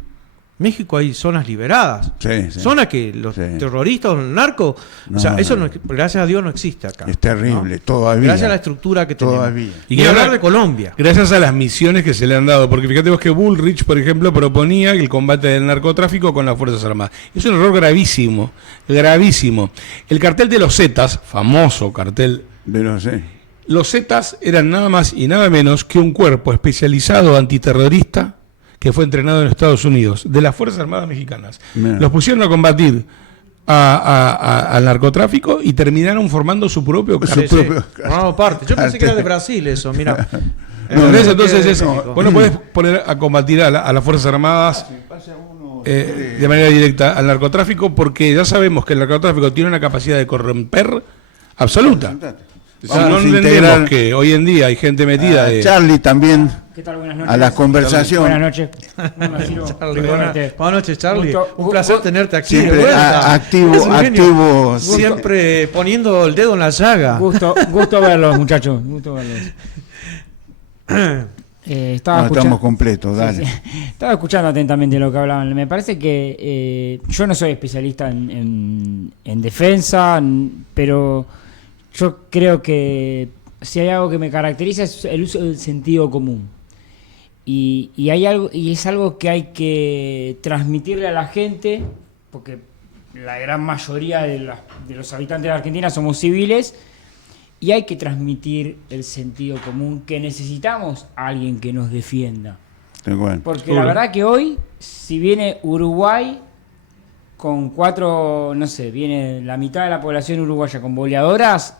México hay zonas liberadas, sí, zonas que los terroristas o el narco, o sea, eso no, gracias a Dios no existe acá. Es terrible, ¿no? Todavía. Gracias a la estructura que todavía. tenemos. Y hablar de Colombia. Gracias a las misiones que se le han dado, porque fíjate vos que Bullrich, por ejemplo, proponía el combate del narcotráfico con las Fuerzas Armadas. Es un error gravísimo, gravísimo. El cartel de los Zetas, famoso cartel de los Zetas eran nada más y nada menos que un cuerpo especializado antiterrorista que fue entrenado en Estados Unidos, de las Fuerzas Armadas Mexicanas. Los pusieron a combatir al narcotráfico y terminaron formando su propio cartel. Parte. Yo pensé que era de Brasil eso, mira. Entonces vos no podés poner a combatir a las Fuerzas Armadas de manera directa al narcotráfico, porque ya sabemos que el narcotráfico tiene una capacidad de corromper absoluta. No entendemos que hoy en día hay gente metida de... Charlie también. ¿Qué tal? Buenas noches. A la conversación. Buenas noches. Buenas noches, Charlie. Un placer tenerte aquí. Siempre activo. Siempre poniendo el dedo en la llaga. Gusto verlos, muchachos. Gusto verlos. Estamos completos, dale. Sí. Estaba escuchando atentamente lo que hablaban. Me parece que yo no soy especialista en defensa, pero yo creo que si hay algo que me caracteriza es el uso del sentido común. Y hay algo, y es algo que hay que transmitirle a la gente, porque la gran mayoría de los habitantes de Argentina somos civiles, y hay que transmitir el sentido común, que necesitamos a alguien que nos defienda. Porque la verdad que hoy, si viene Uruguay con viene la mitad de la población uruguaya con boleadoras,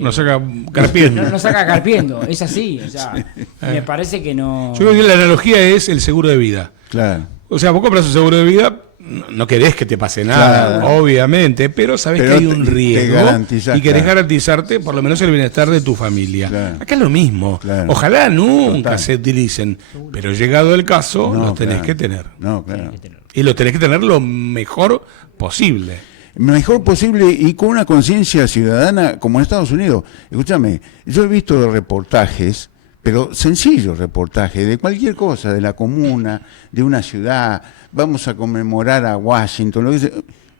nos saca carpiendo. No saca carpiendo, es así. O sea, me parece que no. Yo creo que la analogía es el seguro de vida. Claro. O sea, vos compras un seguro de vida, no querés que te pase nada, obviamente, pero sabés que hay un riesgo y querés garantizarte por lo menos el bienestar de tu familia. Acá es lo mismo. Ojalá nunca se utilicen, pero llegado el caso, los tenés que tener. Y los tenés que tener lo mejor posible. Mejor posible y con una conciencia ciudadana como en Estados Unidos. Escúchame, yo he visto reportajes, pero sencillos reportajes, de cualquier cosa, de la comuna, de una ciudad, vamos a conmemorar a Washington, lo que sea,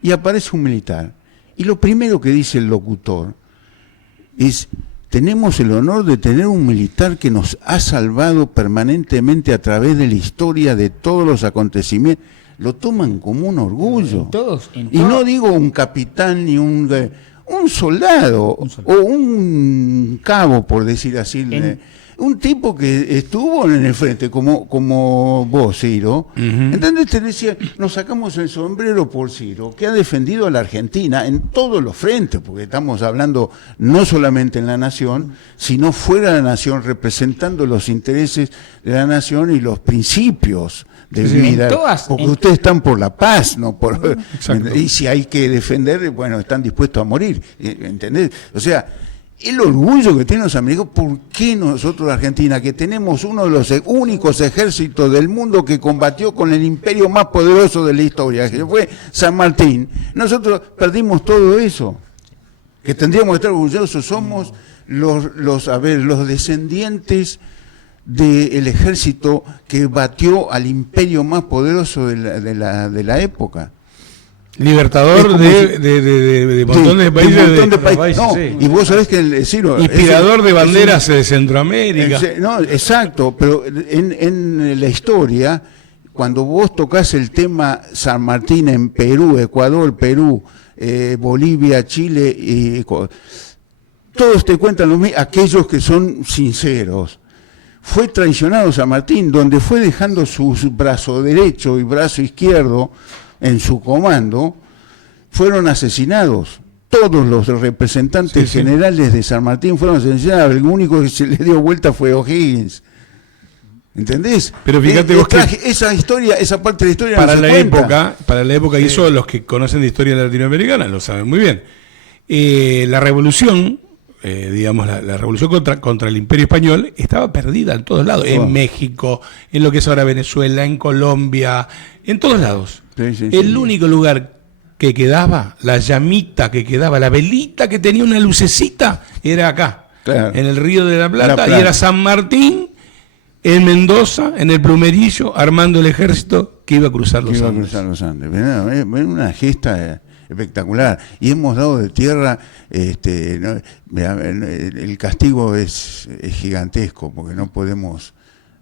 y aparece un militar. Y lo primero que dice el locutor es: tenemos el honor de tener un militar que nos ha salvado permanentemente a través de la historia de todos los acontecimientos. Lo toman como un orgullo. Y no digo un capitán ni un soldado o un cabo, por decir así. Un tipo que estuvo en el frente, como vos, Ciro. ¿Entendés? Te decía, nos sacamos el sombrero por Ciro, que ha defendido a la Argentina en todos los frentes, porque estamos hablando no solamente en la nación, sino fuera de la nación, representando los intereses de la nación y los principios de vida, porque ustedes están por la paz, no por y si hay que defender, bueno, están dispuestos a morir, ¿entendés? O sea, el orgullo que tienen los americanos. ¿Por qué nosotros, la Argentina, que tenemos uno de los únicos ejércitos del mundo que combatió con el imperio más poderoso de la historia, que fue San Martín, nosotros perdimos todo eso? Que tendríamos que estar orgullosos. Somos los descendientes del ejército que batió al imperio más poderoso de la época. Libertador de montones de países. No, y vos sabés que Ciro, inspirador de banderas de Centroamérica. No, exacto, pero en la historia, cuando vos tocás el tema San Martín en Perú, Ecuador, Perú, Bolivia, Chile, y todos te cuentan aquellos que son sinceros. Fue traicionado San Martín, donde fue dejando su brazo derecho y brazo izquierdo en su comando, fueron asesinados. Todos los representantes generales de San Martín fueron asesinados. El único que se le dio vuelta fue O'Higgins. ¿Entendés? Pero fíjate vos que esa parte de la historia para la época, y eso los que conocen de historia latinoamericana lo saben muy bien. La revolución, digamos, la revolución contra el Imperio Español estaba perdida en todos lados, en México, en lo que es ahora Venezuela, en Colombia, en todos lados. El único lugar que quedaba, la llamita que quedaba, la velita que tenía una lucecita, era acá, en el Río de la Plata, y era San Martín, en Mendoza, en el Plumerillo, armando el ejército que iba a cruzar los Andes. Es una gesta espectacular, y hemos dado de tierra, el castigo es gigantesco, porque no podemos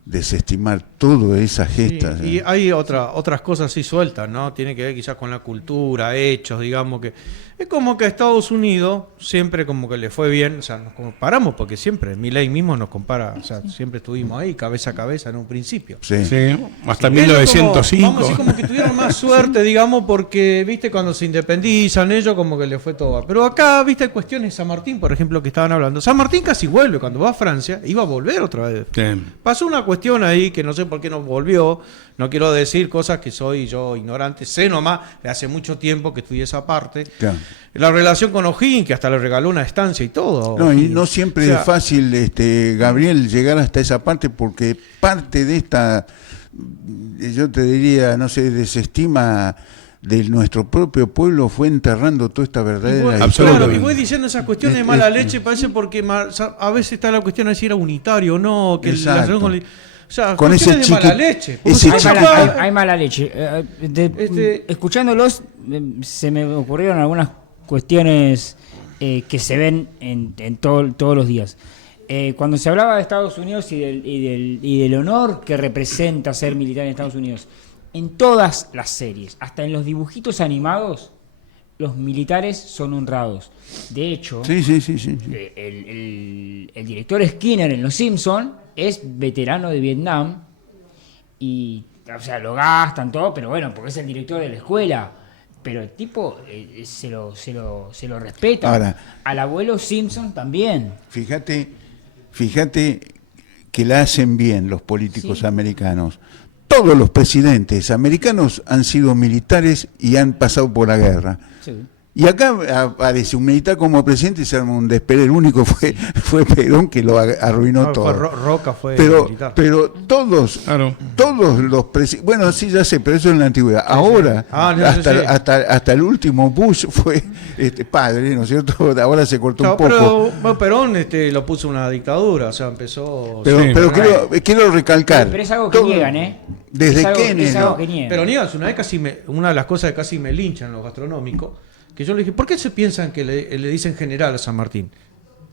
desestimar todas esas gestas. Y hay otras cosas así sueltas, ¿no? Tiene que ver quizás con la cultura, hechos, digamos, que es como que a Estados Unidos siempre como que le fue bien, o sea, nos comparamos porque siempre, Milei mismo nos compara, o sea, siempre estuvimos ahí cabeza a cabeza en un principio. Sí, hasta 1905. Vamos a decir como que tuvieron más suerte, digamos, porque, viste, cuando se independizan ellos como que le fue todo. Pero acá, viste, hay cuestiones de San Martín, por ejemplo, que estaban hablando. San Martín casi vuelve, cuando va a Francia, iba a volver otra vez. Sí. Pasó una cuestión ahí que no sé por qué no volvió, no quiero decir cosas que soy yo ignorante, sé nomás, de hace mucho tiempo que estudié esa parte. Claro. La relación con O'Higgins, que hasta le regaló una estancia y todo. No, y no siempre es fácil, Gabriel, llegar hasta esa parte, porque parte de esta, yo te diría, no sé, desestima de nuestro propio pueblo fue enterrando toda esta verdadera historia. Claro, y voy diciendo esas cuestiones de mala leche, parece porque a veces está la cuestión de si era unitario o no, que la relación con... O sea, con ese de mala leche. Hay mala leche. Escuchándolos, se me ocurrieron algunas cuestiones que se ven en todos los días. Cuando se hablaba de Estados Unidos y del honor que representa ser militar en Estados Unidos, en todas las series, hasta en los dibujitos animados, los militares son honrados. De hecho, el director Skinner en Los Simpson es veterano de Vietnam y, o sea, lo gastan todo, pero bueno, porque es el director de la escuela. Pero el tipo se lo respeta. Ahora, al abuelo Simpson también. Fíjate que la hacen bien los políticos americanos. todos los presidentes americanos han sido militares y han pasado por la guerra. Sí. Y acá aparece un militar como presidente y se arma un despegue. El único fue Perón, que lo arruinó todo. Roca fue militar. Pero todos los presidentes... Bueno, sí, ya sé, pero eso en la antigüedad. Ahora, hasta el último Bush fue padre, ¿no es cierto? Ahora se cortó un poco. Pero Perón lo puso una dictadura, o sea, empezó... Pero quiero recalcar... Pero es algo que niegan, ¿eh? Desde Kennedy. Pero niegan, una de las cosas que casi me linchan los gastronómicos, que yo le dije, ¿por qué se piensan que le dicen general a San Martín?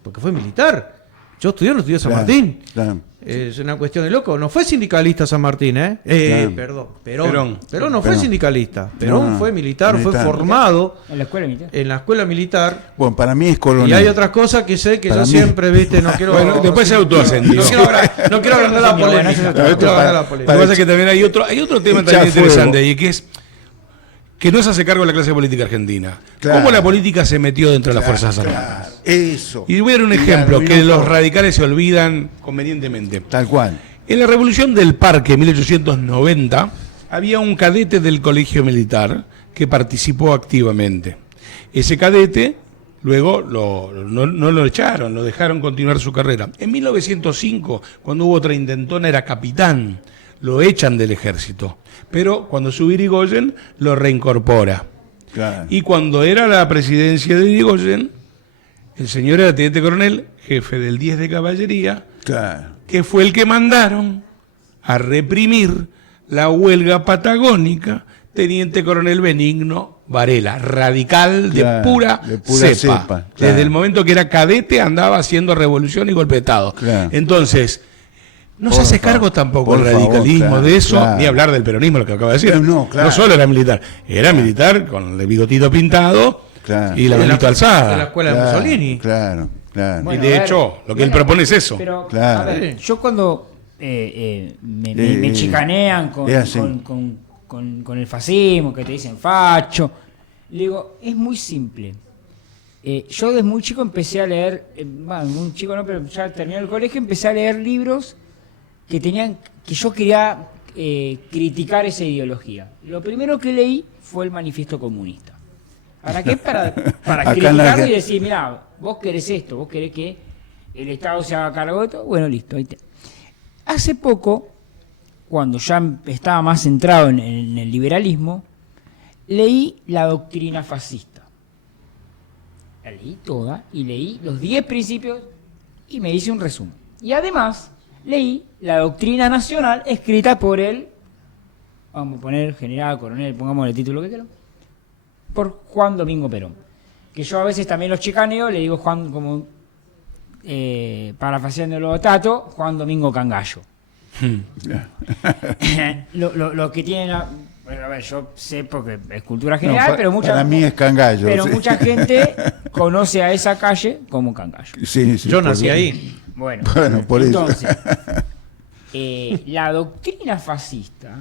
Porque fue militar. Yo no estudié San Martín. Claro. Es una cuestión de loco. No fue sindicalista San Martín, Perdón, Perón no fue sindicalista. Perón fue militar, fue formado en la escuela militar. En la escuela militar. Bueno, para mí es coronel. Y hay otras cosas que sé que para yo siempre, no quiero... Bueno, después se autoascendió. No quiero agrandar la polémica. Lo que pasa es que también hay otro tema también interesante, y que es que no se hace cargo de la clase política argentina. Claro. ¿Cómo la política se metió dentro de las Fuerzas Armadas? Eso. Y voy a dar un ejemplo que los radicales se olvidan convenientemente. Tal cual. En la Revolución del Parque, 1890, había un cadete del Colegio Militar que participó activamente. Ese cadete, luego no lo echaron, lo dejaron continuar su carrera. En 1905, cuando hubo otra intentona, era capitán. Lo echan del ejército, pero cuando sube Irigoyen lo reincorpora. Claro. Y cuando era la presidencia de Irigoyen, el señor era teniente coronel, jefe del 10 de caballería, claro, que fue el que mandaron a reprimir la huelga patagónica, teniente coronel Benigno Varela, radical de pura cepa. Claro. Desde el momento que era cadete andaba haciendo revolución y golpe de Estado. Claro. Entonces... No se hace cargo tampoco el radicalismo de eso, ni hablar del peronismo, lo que acaba de decir. No solo era militar, era militar con el bigotito pintado y la manito alzada. De la escuela de Mussolini. Claro. Bueno, y de hecho, lo que él propone es eso. Pero, a ver, yo cuando me chicanean con el fascismo, que te dicen facho, le digo, es muy simple. Yo desde muy chico empecé a leer, muy chico no, pero ya terminé el colegio, empecé a leer libros que yo quería criticar esa ideología. Lo primero que leí fue el Manifiesto Comunista. ¿Para qué? Para criticarlo y decir, mirá, vos querés esto, vos querés que el Estado se haga cargo de todo, bueno, listo. Hace poco, cuando ya estaba más centrado en el liberalismo, leí la doctrina fascista. La leí toda y leí los 10 principios y me hice un resumen. Y además leí la doctrina nacional escrita por vamos a poner general, coronel, pongamos el título que quieran, por Juan Domingo Perón. Que yo a veces también los chicaneo, le digo Juan, como parafraseándolo a Tato, Juan Domingo Cangallo. lo que tienen... Bueno, a ver, yo sé porque es cultura general, pero para mí es Cangallo. Pero mucha gente conoce a esa calle como Cangallo. Sí, yo nací ahí. Bueno, por entonces, eso. La doctrina fascista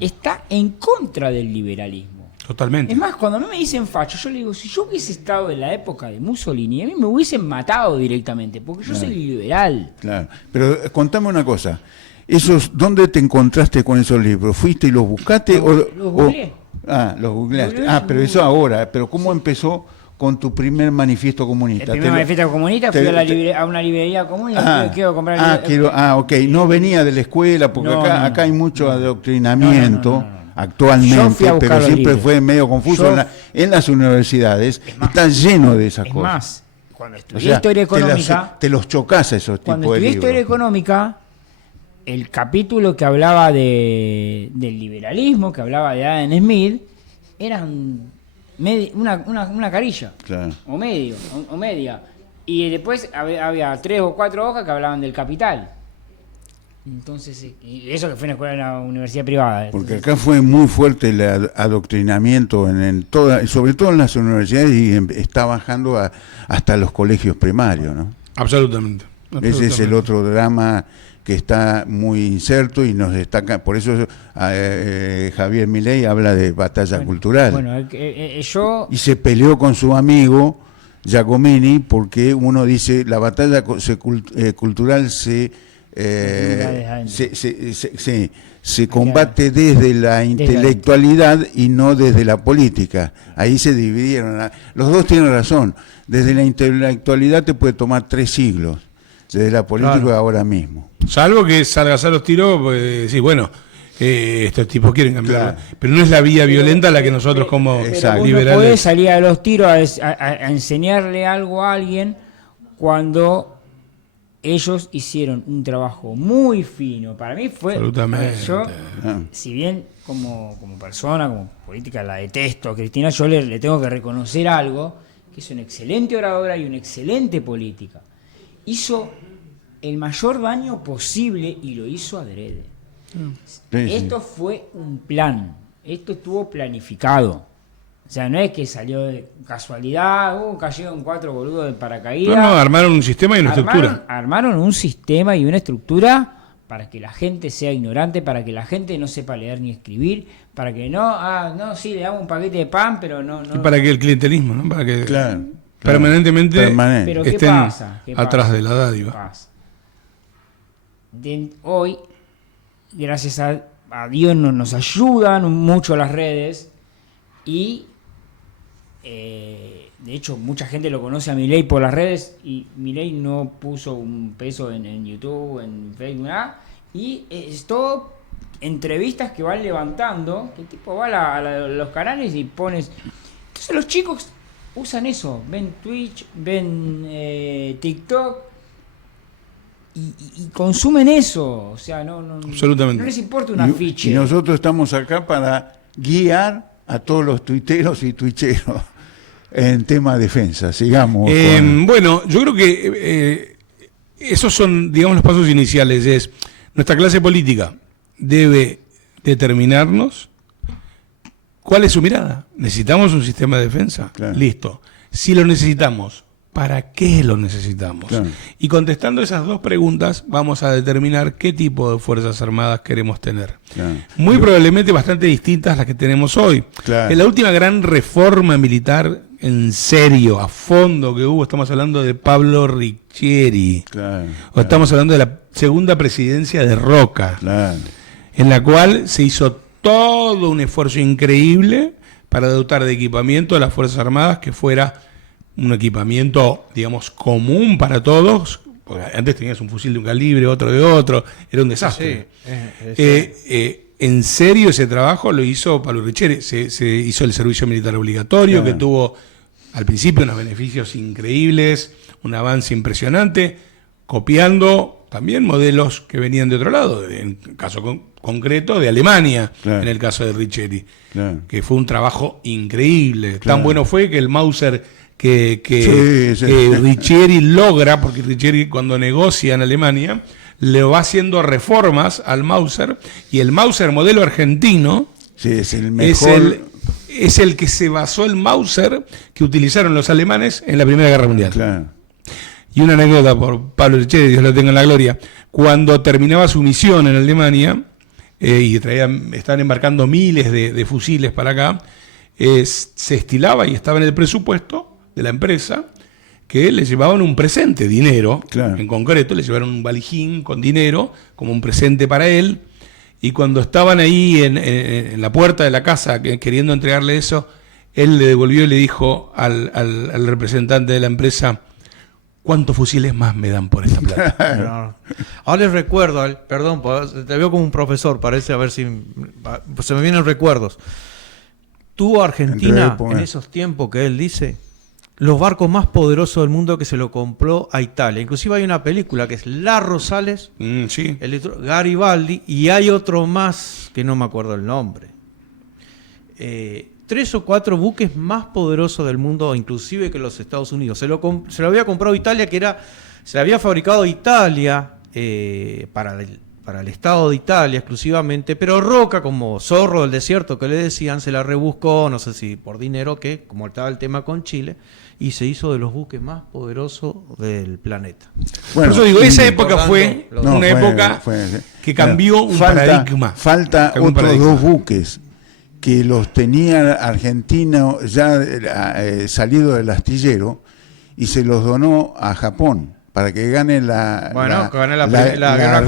está en contra del liberalismo. Totalmente. Es más, cuando a mí me dicen facho, yo le digo, si yo hubiese estado en la época de Mussolini, a mí me hubiesen matado directamente, porque yo soy liberal. Claro, pero contame una cosa. ¿Dónde te encontraste con esos libros? ¿Fuiste y los buscaste? Los googleé. Los googleaste. Pero eso ahora. ¿Pero cómo empezó con tu primer manifiesto comunista? El primer manifiesto comunista fui a una librería común y quiero comprar ok. No venía de la escuela, porque acá hay mucho adoctrinamiento actualmente, pero siempre fue medio confuso. En las universidades está lleno de esas cosas. Es más, cuando estudié historia económica... Te los chocás a esos tipos de libros. Cuando estudié historia económica... El capítulo que hablaba del liberalismo, que hablaba de Adam Smith, eran una carilla, claro, o media. Y después había 3 o 4 hojas que hablaban del capital. Entonces, y eso que fue una escuela en una universidad privada. Porque acá fue muy fuerte el adoctrinamiento, sobre todo en las universidades, y está bajando hasta los colegios primarios, ¿no? Absolutamente. Ese es el otro drama que está muy inserto y nos destaca. Por eso Javier Milei habla de batalla cultural. Y se peleó con su amigo Giacomini porque uno dice la batalla cultural se se combate desde la intelectualidad y no desde la política. Ahí se dividieron. Los dos tienen razón. Desde la intelectualidad te puede tomar 3 siglos. Desde la política ahora mismo. Salvo que salgas a los tiros, pues sí, bueno, estos tipos quieren cambiar. Claro. Pero no es la vía violenta la que nosotros como liberales... No podés salir a los tiros a enseñarle algo a alguien cuando ellos hicieron un trabajo muy fino. Para mí fue... Absolutamente. Yo, si bien como persona, como política, la detesto a Cristina, yo le tengo que reconocer algo, que es una excelente oradora y una excelente política. Hizo el mayor daño posible y lo hizo adrede. Esto fue un plan, esto estuvo planificado. O sea, no es que salió de casualidad, cayeron 4 boludos de paracaídas. No, armaron un sistema y una estructura. Armaron un sistema y una estructura para que la gente sea ignorante, para que la gente no sepa leer ni escribir, para que sí, le damos un paquete de pan, pero no. Y para que el clientelismo, ¿no? Para que Pero permanentemente estén atrás de la dádiva. Hoy, gracias a Dios, nos ayudan mucho las redes y de hecho mucha gente lo conoce a Milei por las redes y Milei no puso un peso en YouTube, en Facebook, nada, y es todo entrevistas que van levantando, que tipo va a los canales y pones. Entonces los chicos usan eso, ven Twitch, ven TikTok y consumen eso, o sea, no les importa un afiche. Y nosotros estamos acá para guiar a todos los tuiteros y twitcheros en tema de defensa. Sigamos. Bueno, yo creo que esos son, digamos, los pasos iniciales. Es nuestra clase política debe determinarnos cuál es su mirada. ¿Necesitamos un sistema de defensa? Claro. Listo. Si lo necesitamos, ¿para qué lo necesitamos? Claro. Y contestando esas 2 preguntas, vamos a determinar qué tipo de Fuerzas Armadas queremos tener. Claro. Muy probablemente bastante distintas a las que tenemos hoy. Claro. En la última gran reforma militar, en serio, a fondo que hubo, estamos hablando de Pablo Riccieri. Claro. O estamos hablando de la segunda presidencia de Roca. Claro. En la cual se hizo todo un esfuerzo increíble para dotar de equipamiento a las Fuerzas Armadas que fuera un equipamiento, digamos, común para todos, porque antes tenías un fusil de un calibre, otro de otro, era un desastre. En serio ese trabajo lo hizo Pablo Riccieri, se hizo el servicio militar obligatorio, que tuvo al principio unos beneficios increíbles, un avance impresionante, copiando también modelos que venían de otro lado, en caso concreto de Alemania, en el caso de Riccieri, que fue un trabajo increíble. Tan bueno fue que el Mauser que Riccieri logra, porque Riccieri cuando negocia en Alemania, le va haciendo reformas al Mauser, y el Mauser modelo argentino es el mejor. Es el que se basó el Mauser que utilizaron los alemanes en la Primera Guerra Mundial. Claro. Y una anécdota por Pablo Riccieri, Dios lo tenga en la gloria, cuando terminaba su misión en Alemania, y estaban embarcando miles de fusiles para acá, se estilaba y estaba en el presupuesto de la empresa que le llevaban un presente, dinero, en concreto, le llevaron un valijín con dinero como un presente para él, y cuando estaban ahí en la puerta de la casa queriendo entregarle eso, él le devolvió y le dijo al representante de la empresa: ¿cuántos fusiles más me dan por esta plata? Ahora les recuerdo, perdón, te veo como un profesor, parece, a ver si se me vienen recuerdos. Tuvo Argentina en esos tiempos que él dice los barcos más poderosos del mundo, que se lo compró a Italia. Inclusive hay una película que es La Rosales, Garibaldi, y hay otro más que no me acuerdo el nombre. 3 o 4 buques más poderosos del mundo, inclusive que los Estados Unidos. Se lo había comprado Italia, se había fabricado Italia para el Estado de Italia exclusivamente, pero Roca, como zorro del desierto que le decían, se la rebuscó, no sé si por dinero, como estaba el tema con Chile, y se hizo de los buques más poderosos del planeta. Bueno, por eso digo, esa época fue una época que cambió un paradigma. Falta otros 2 buques que los tenía Argentina ya salido del astillero y se los donó a Japón para que gane la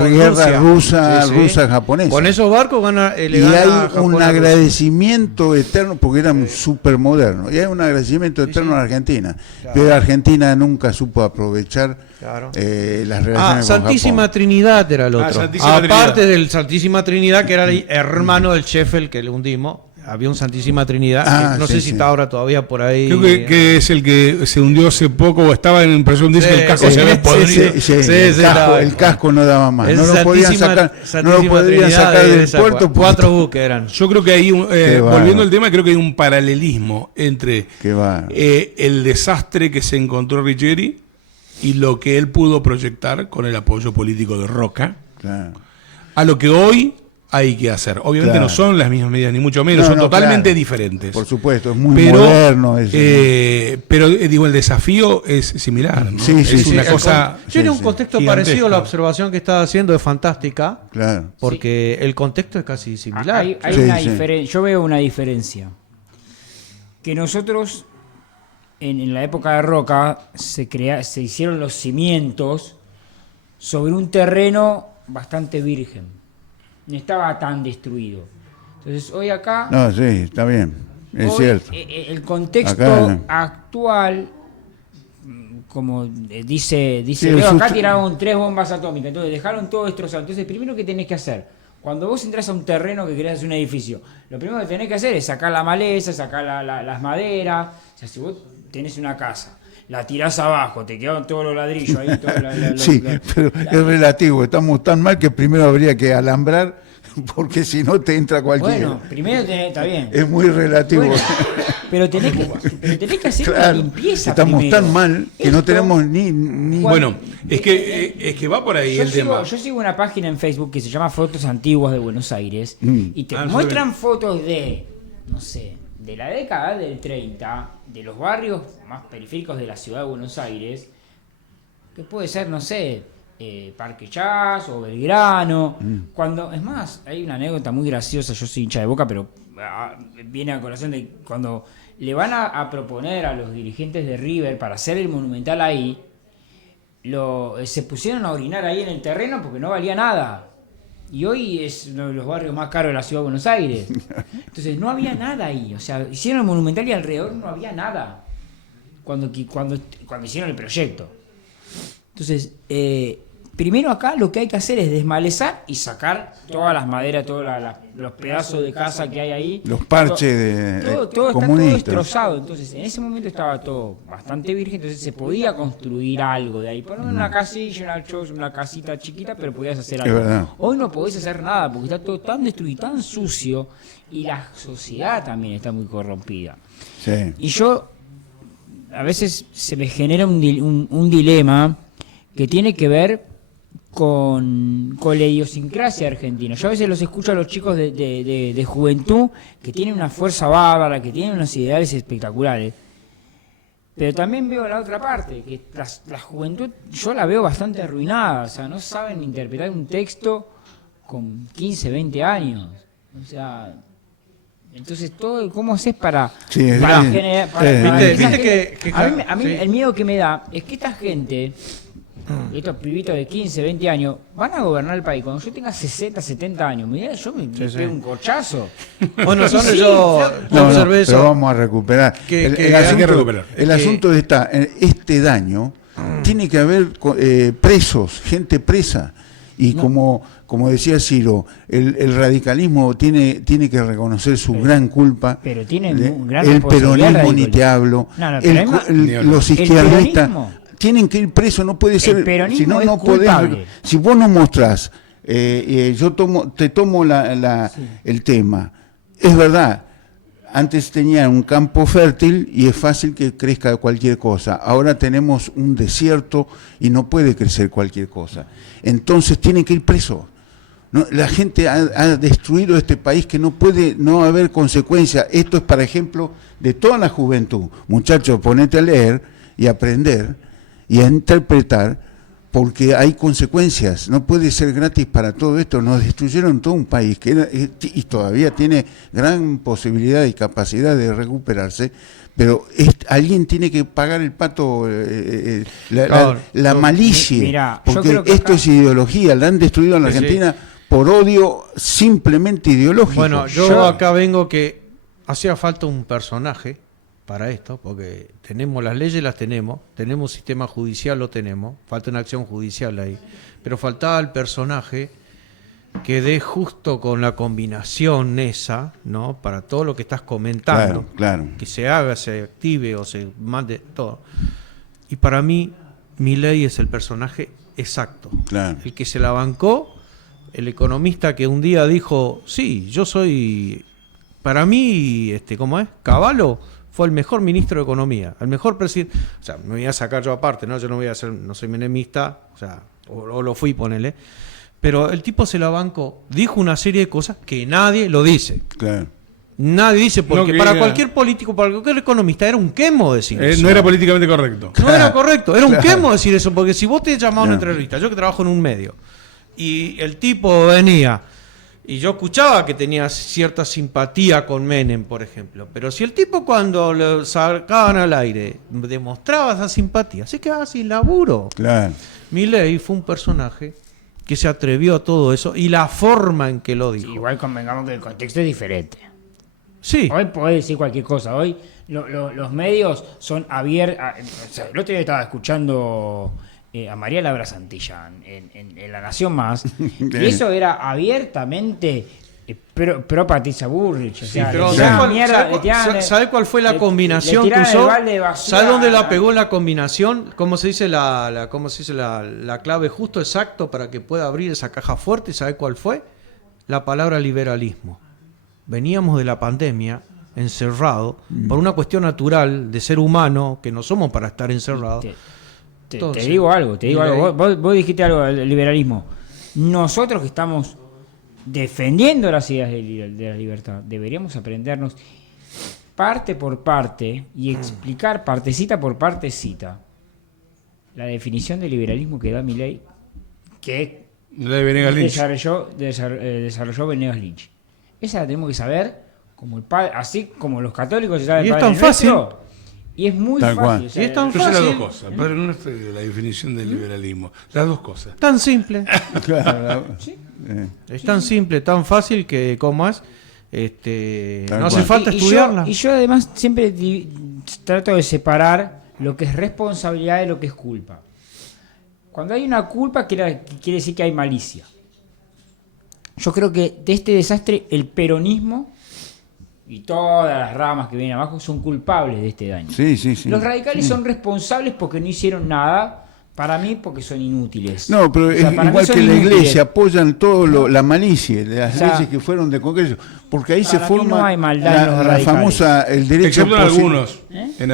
guerra rusa-japonesa. Con esos barcos y hay un agradecimiento eterno, porque eran súper modernos, y hay un agradecimiento eterno a Argentina, pero Argentina nunca supo aprovechar las relaciones con Santísima Japón. Trinidad era el otro. Aparte del Santísima Trinidad, que era el hermano del Sheffield que le hundimos. Había un Santísima Trinidad, que no sé si está ahora todavía por ahí. Creo que es el que se hundió hace poco, o estaba en el proceso de hundirse, el casco se había podrido. El casco no daba más. No lo podían sacar del puerto. 4 buques eran. Yo creo que hay, volviendo al tema, creo que hay un paralelismo entre el desastre que se encontró Righieri y lo que él pudo proyectar con el apoyo político de Roca, a lo que hoy hay que hacer. Obviamente no son las mismas medidas, ni mucho menos, son totalmente diferentes. Por supuesto, es muy moderno. Pero digo, el desafío es similar, ¿no? Es una cosa. Tiene un contexto parecido a la observación que estaba haciendo, es fantástica, porque el contexto es casi similar. Hay una diferencia. Yo veo una diferencia. Que nosotros, en la época de Roca, se hicieron los cimientos sobre un terreno bastante virgen. No estaba tan destruido. Entonces hoy acá... No, sí, está bien, es cierto. El contexto actual, como dice Leo, acá tiraron 3 bombas atómicas, entonces dejaron todo destrozado. Entonces, primero que tenés que hacer, cuando vos entras a un terreno que querés hacer un edificio, lo primero que tenés que hacer es sacar la maleza, sacar las maderas. O sea, si vos tenés una casa, la tirás abajo, te quedaron todos los ladrillos ahí. Pero es relativo, estamos tan mal que primero habría que alambrar, porque si no te entra cualquiera. Bueno, primero está bien. Es muy relativo. Bueno, pero tenés que hacer una limpieza. Estamos primero. Tan mal que no tenemos ni... Bueno, es que va por ahí el tema. Yo sigo una página en Facebook que se llama Fotos Antiguas de Buenos Aires y te muestran fotos de, no sé, de la década del 30, de los barrios más periféricos de la ciudad de Buenos Aires, que puede ser, no sé, Parque Chas o Belgrano. Cuando, es más, hay una anécdota muy graciosa, yo soy hincha de Boca, pero viene a colación de cuando le van a proponer a los dirigentes de River para hacer el Monumental ahí, se pusieron a orinar ahí en el terreno porque no valía nada. Y hoy es uno de los barrios más caros de la ciudad de Buenos Aires. Entonces no había nada ahí. O sea, hicieron el Monumental y alrededor no había nada cuando hicieron el proyecto. Entonces, primero acá lo que hay que hacer es desmalezar y sacar todas las maderas, todos los pedazos de casa que hay ahí. Los parches todo está todo destrozado. Entonces, en ese momento estaba todo bastante virgen, entonces se podía construir algo de ahí. Por lo menos una casilla, una casita chiquita, pero podías hacer algo. Hoy no podés hacer nada porque está todo tan destruido, tan sucio, y la sociedad también está muy corrompida. Sí. Y yo, a veces se me genera un dilema que tiene que ver con la idiosincrasia argentina. Yo a veces los escucho a los chicos de juventud que tienen una fuerza bárbara, que tienen unos ideales espectaculares. Pero también veo la otra parte, que la juventud yo la veo bastante arruinada. O sea, no saben interpretar un texto con 15, 20 años. O sea, entonces todo, ¿cómo haces para generar? A mí el miedo que me da es que esta gente, estos pibitos de 15, 20 años, van a gobernar el país. Cuando yo tenga 60, 70 años, yo me pego un corchazo. Bueno, yo observé eso. Pero vamos a recuperar. El asunto está, este daño, tiene que haber presos, gente presa. Y como decía Ciro, el radicalismo tiene que reconocer su gran culpa. Pero tiene un gran el peronismo ni te hablo. Los izquierdistas tienen que ir presos, no puede ser. Si no, no podés. Si vos no mostrás, yo te tomo el tema. Es verdad, antes tenían un campo fértil y es fácil que crezca cualquier cosa. Ahora tenemos un desierto y no puede crecer cualquier cosa. Entonces tienen que ir presos. ¿No? La gente ha destruido este país, que no puede no haber consecuencias. Esto es para ejemplo de toda la juventud. Muchachos, ponete a leer y a aprender y a interpretar, porque hay consecuencias, no puede ser gratis para todo esto. Nos destruyeron todo un país que era, y todavía tiene gran posibilidad y capacidad de recuperarse, pero alguien tiene que pagar el pato, la malicia, Mira, porque esto es ideología, la han destruido en la Argentina por odio simplemente ideológico. Bueno, yo acá vengo que hacía falta un personaje para esto, porque tenemos las leyes, las tenemos un sistema judicial, lo tenemos, falta una acción judicial ahí, pero faltaba el personaje que dé justo con la combinación esa, ¿no? Para todo lo que estás comentando, claro. Que se haga, se active o se mande todo. Y para mí, Milei es el personaje exacto, el que se la bancó, el economista que un día dijo, sí, yo soy, para mí, ¿cómo es? Cavallo fue el mejor ministro de Economía, el mejor presidente. O sea, me voy a sacar yo aparte, ¿no? Yo no voy a ser, no soy menemista, o sea, o lo fui, ponele. Pero el tipo se la bancó, dijo una serie de cosas que nadie lo dice. Claro. Nadie dice, porque no, para cualquier político, para cualquier economista, era un quemo decir eso. No era políticamente correcto. No era correcto, era un quemo decir eso, porque si vos te llamás a una entrevista, yo que trabajo en un medio, y el tipo venía, y yo escuchaba que tenía cierta simpatía con Menem, por ejemplo, pero si el tipo cuando lo sacaban al aire demostraba esa simpatía, se quedaba sin laburo. Claro. Milei fue un personaje que se atrevió a todo eso, y la forma en que lo dijo. Sí, igual convengamos que el contexto es diferente. Sí. Hoy podés decir cualquier cosa. Hoy los medios son abiertos. O sea, el otro día estaba escuchando a María Laura Santillán en La Nación Más, y eso era abiertamente pro Patricia Bullrich. O sea, ¿sabe cuál fue la combinación que usó? ¿Sabe dónde la pegó la combinación? ¿Cómo se dice la clave justo exacto para que pueda abrir esa caja fuerte? ¿Sabe cuál fue? La palabra liberalismo. Veníamos de la pandemia encerrado por una cuestión natural de ser humano, que no somos para estar encerrados. Te digo algo. Vos dijiste algo del liberalismo. Nosotros que estamos defendiendo las ideas de la libertad, deberíamos aprendernos parte por parte y explicar partecita por partecita la definición de liberalismo que da Milei, que desarrolló Venegas Lynch. Esa la tenemos que saber como el padre, así como los católicos se saben. Y es tan fácil. Y es muy fácil. O sea, y es tan yo fácil. sé las dos cosas, pero no estoy de la definición del liberalismo. Las dos cosas. Tan simple. Claro. ¿sí? Es tan simple, tan fácil que como es. No hace falta estudiarla. Y yo además siempre trato de separar lo que es responsabilidad de lo que es culpa. Cuando hay una culpa quiere decir que hay malicia. Yo creo que de este desastre el peronismo y todas las ramas que vienen abajo son culpables de este daño. Sí. Los radicales son responsables porque no hicieron nada, para mí porque son inútiles. No, pero es igual que la iglesia, apoyan todo la malicia de las leyes que fueron de Congreso, porque ahí se forma no hay maldad en los famosa, el derecho. Excepto en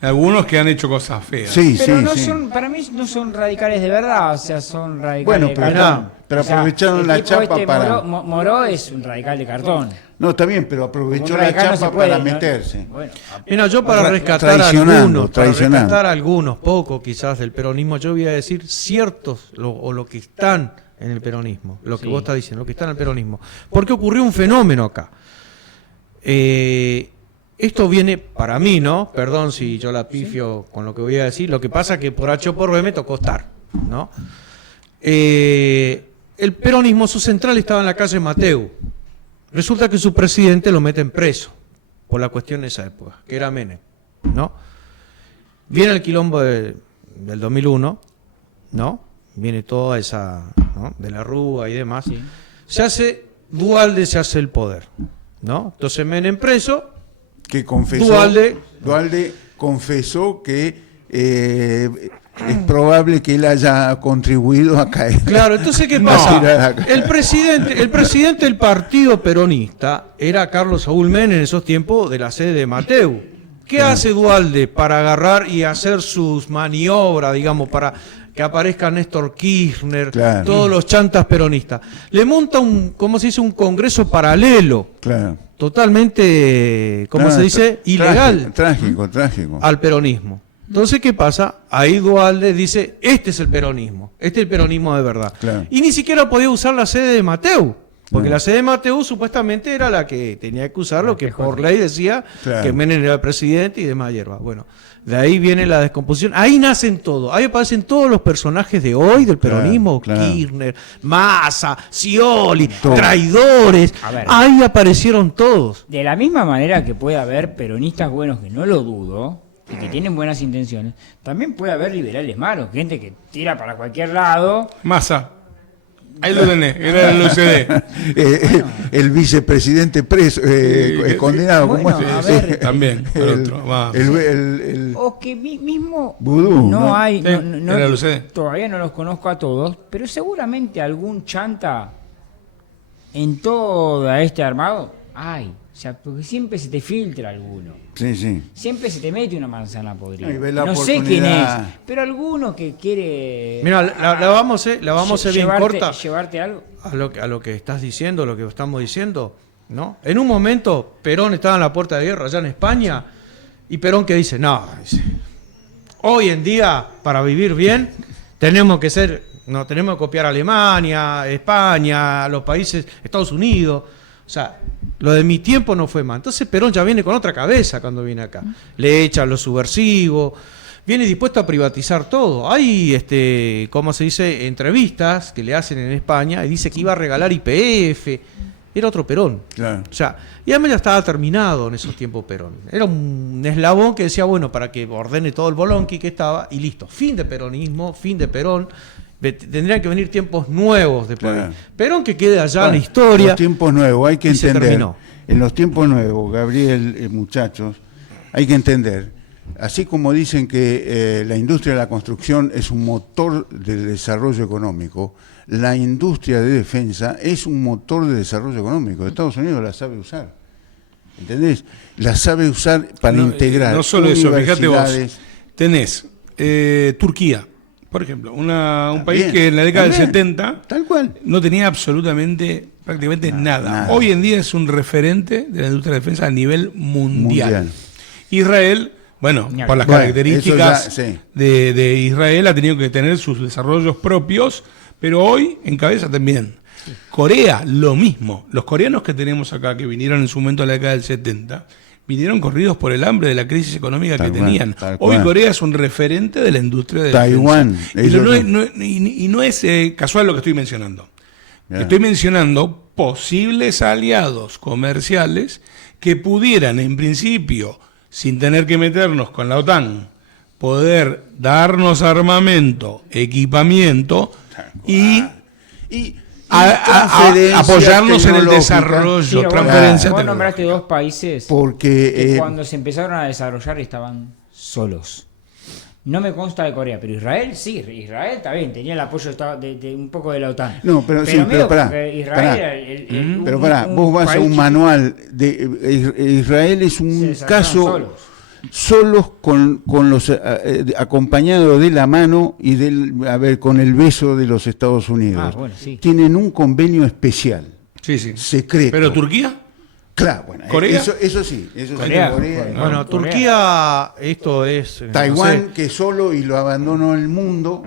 algunos que han hecho cosas feas. Pero son, para mí no son radicales de verdad, o sea, son radicales de cartón. Pero aprovecharon la chapa para... Moró es un radical de cartón. No, está bien, pero aprovechó la chapa para meterse. Bueno. Mira, yo para rescatar algunos, pocos quizás del peronismo, yo voy a decir ciertos, o lo que están en el peronismo, lo que vos estás diciendo, lo que está en el peronismo. Porque ocurrió un fenómeno acá. Esto viene, para mí, ¿no? Perdón si yo la pifio con lo que voy a decir, lo que pasa es que por H o por B me tocó estar, ¿no? El peronismo, su central estaba en la calle Mateu. Resulta que su presidente lo meten preso por la cuestión de esa época, que era Menem, ¿no? Viene el quilombo del 2001, ¿no? Viene toda esa, ¿no? De la Rúa y demás. Sí. Se hace Duhalde, se hace el poder, ¿no? Entonces Menem preso. Que confesó, Duhalde confesó que es probable que él haya contribuido a caer. Claro, entonces ¿qué pasa? El presidente del partido peronista era Carlos Saúl Menem en esos tiempos de la sede de Mateu. ¿Qué hace Duhalde para agarrar y hacer sus maniobras, digamos, para que aparezca Néstor Kirchner, todos los chantas peronistas? Le monta un congreso paralelo. Claro. Totalmente, se dice? Ilegal. Trágico. Al peronismo. Entonces, ¿qué pasa? Ahí Duhalde dice, este es el peronismo, este es el peronismo de verdad. Claro. Y ni siquiera podía usar la sede de Mateu, porque la sede de Mateu supuestamente era la que tenía que usar, lo que por ley decía que Menem era el presidente y demás hierba. Bueno, de ahí viene la descomposición, ahí nacen todos, ahí aparecen todos los personajes de hoy del peronismo, Kirchner, Massa, Scioli, traidores, ahí aparecieron todos. De la misma manera que puede haber peronistas buenos, que no lo dudo, y que tienen buenas intenciones, también puede haber liberales malos, gente que tira para cualquier lado. Massa. Ahí lo tenés, era el UCD. El vicepresidente preso, condenado. Bueno, a ver, también, o que mismo Vudú, no hay, era el UCD. Todavía no los conozco a todos, pero seguramente algún chanta en todo este armado hay. O sea, porque siempre se te filtra alguno. Sí. Siempre se te mete una manzana podrida. No sé quién es, pero alguno que quiere... Mira, la vamos a hacer bien corta. Llevarte algo. A lo que estás diciendo, lo que estamos diciendo, ¿no? En un momento, Perón estaba en la puerta de guerra allá en España, y Perón que dice, dice, hoy en día, para vivir bien, tenemos que copiar a Alemania, España, los países, Estados Unidos. O sea, lo de mi tiempo no fue más. Entonces Perón ya viene con otra cabeza cuando viene acá. Le echan los subversivos, viene dispuesto a privatizar todo. Hay, ¿cómo se dice?, entrevistas que le hacen en España y dice que iba a regalar YPF. Era otro Perón. Claro. O sea, y además ya estaba terminado en esos tiempos Perón. Era un eslabón que decía, bueno, para que ordene todo el bolonqui que estaba, y listo. Fin de peronismo, fin de Perón. Tendrían que venir tiempos nuevos después. Claro. Perón que quede allá en la historia. Los tiempos nuevos, hay que entender. En los tiempos nuevos, Gabriel, muchachos, hay que entender. Así como dicen que la industria de la construcción es un motor del desarrollo económico, la industria de defensa es un motor de desarrollo económico. Estados Unidos la sabe usar. ¿Entendés? La sabe usar para integrar. No solo eso, fíjate vos. Tenés Turquía. Por ejemplo, un país que en la década del 70 tal cual no tenía prácticamente nada. Hoy en día es un referente de la industria de defensa a nivel mundial. Israel, bueno, por las características de Israel, ha tenido que tener sus desarrollos propios, pero hoy encabeza también. Corea, lo mismo. Los coreanos que tenemos acá, que vinieron en su momento a la década del 70, vinieron corridos por el hambre de la crisis económica que tenían. Hoy Corea es un referente de la industria de Taiwán. Y no es casual lo que estoy mencionando. Estoy mencionando posibles aliados comerciales que pudieran, en principio, sin tener que meternos con la OTAN, poder darnos armamento, equipamiento y apoyarnos en el desarrollo, transferencia. Vos nombraste dos países que cuando se empezaron a desarrollar estaban solos. No me consta de Corea, pero Israel sí. Israel está bien, tenía el apoyo de un poco de la OTAN. No, pero pará. Israel pero pará, vos vas a un manual de Israel es un caso solos con los acompañados de la mano y con el beso de los Estados Unidos. Tienen un convenio especial, secreto. ¿Pero Turquía? Claro, bueno, ¿Corea? Eso sí. Corea. Bueno, Turquía, esto es... Taiwán, que solo y lo abandonó el mundo.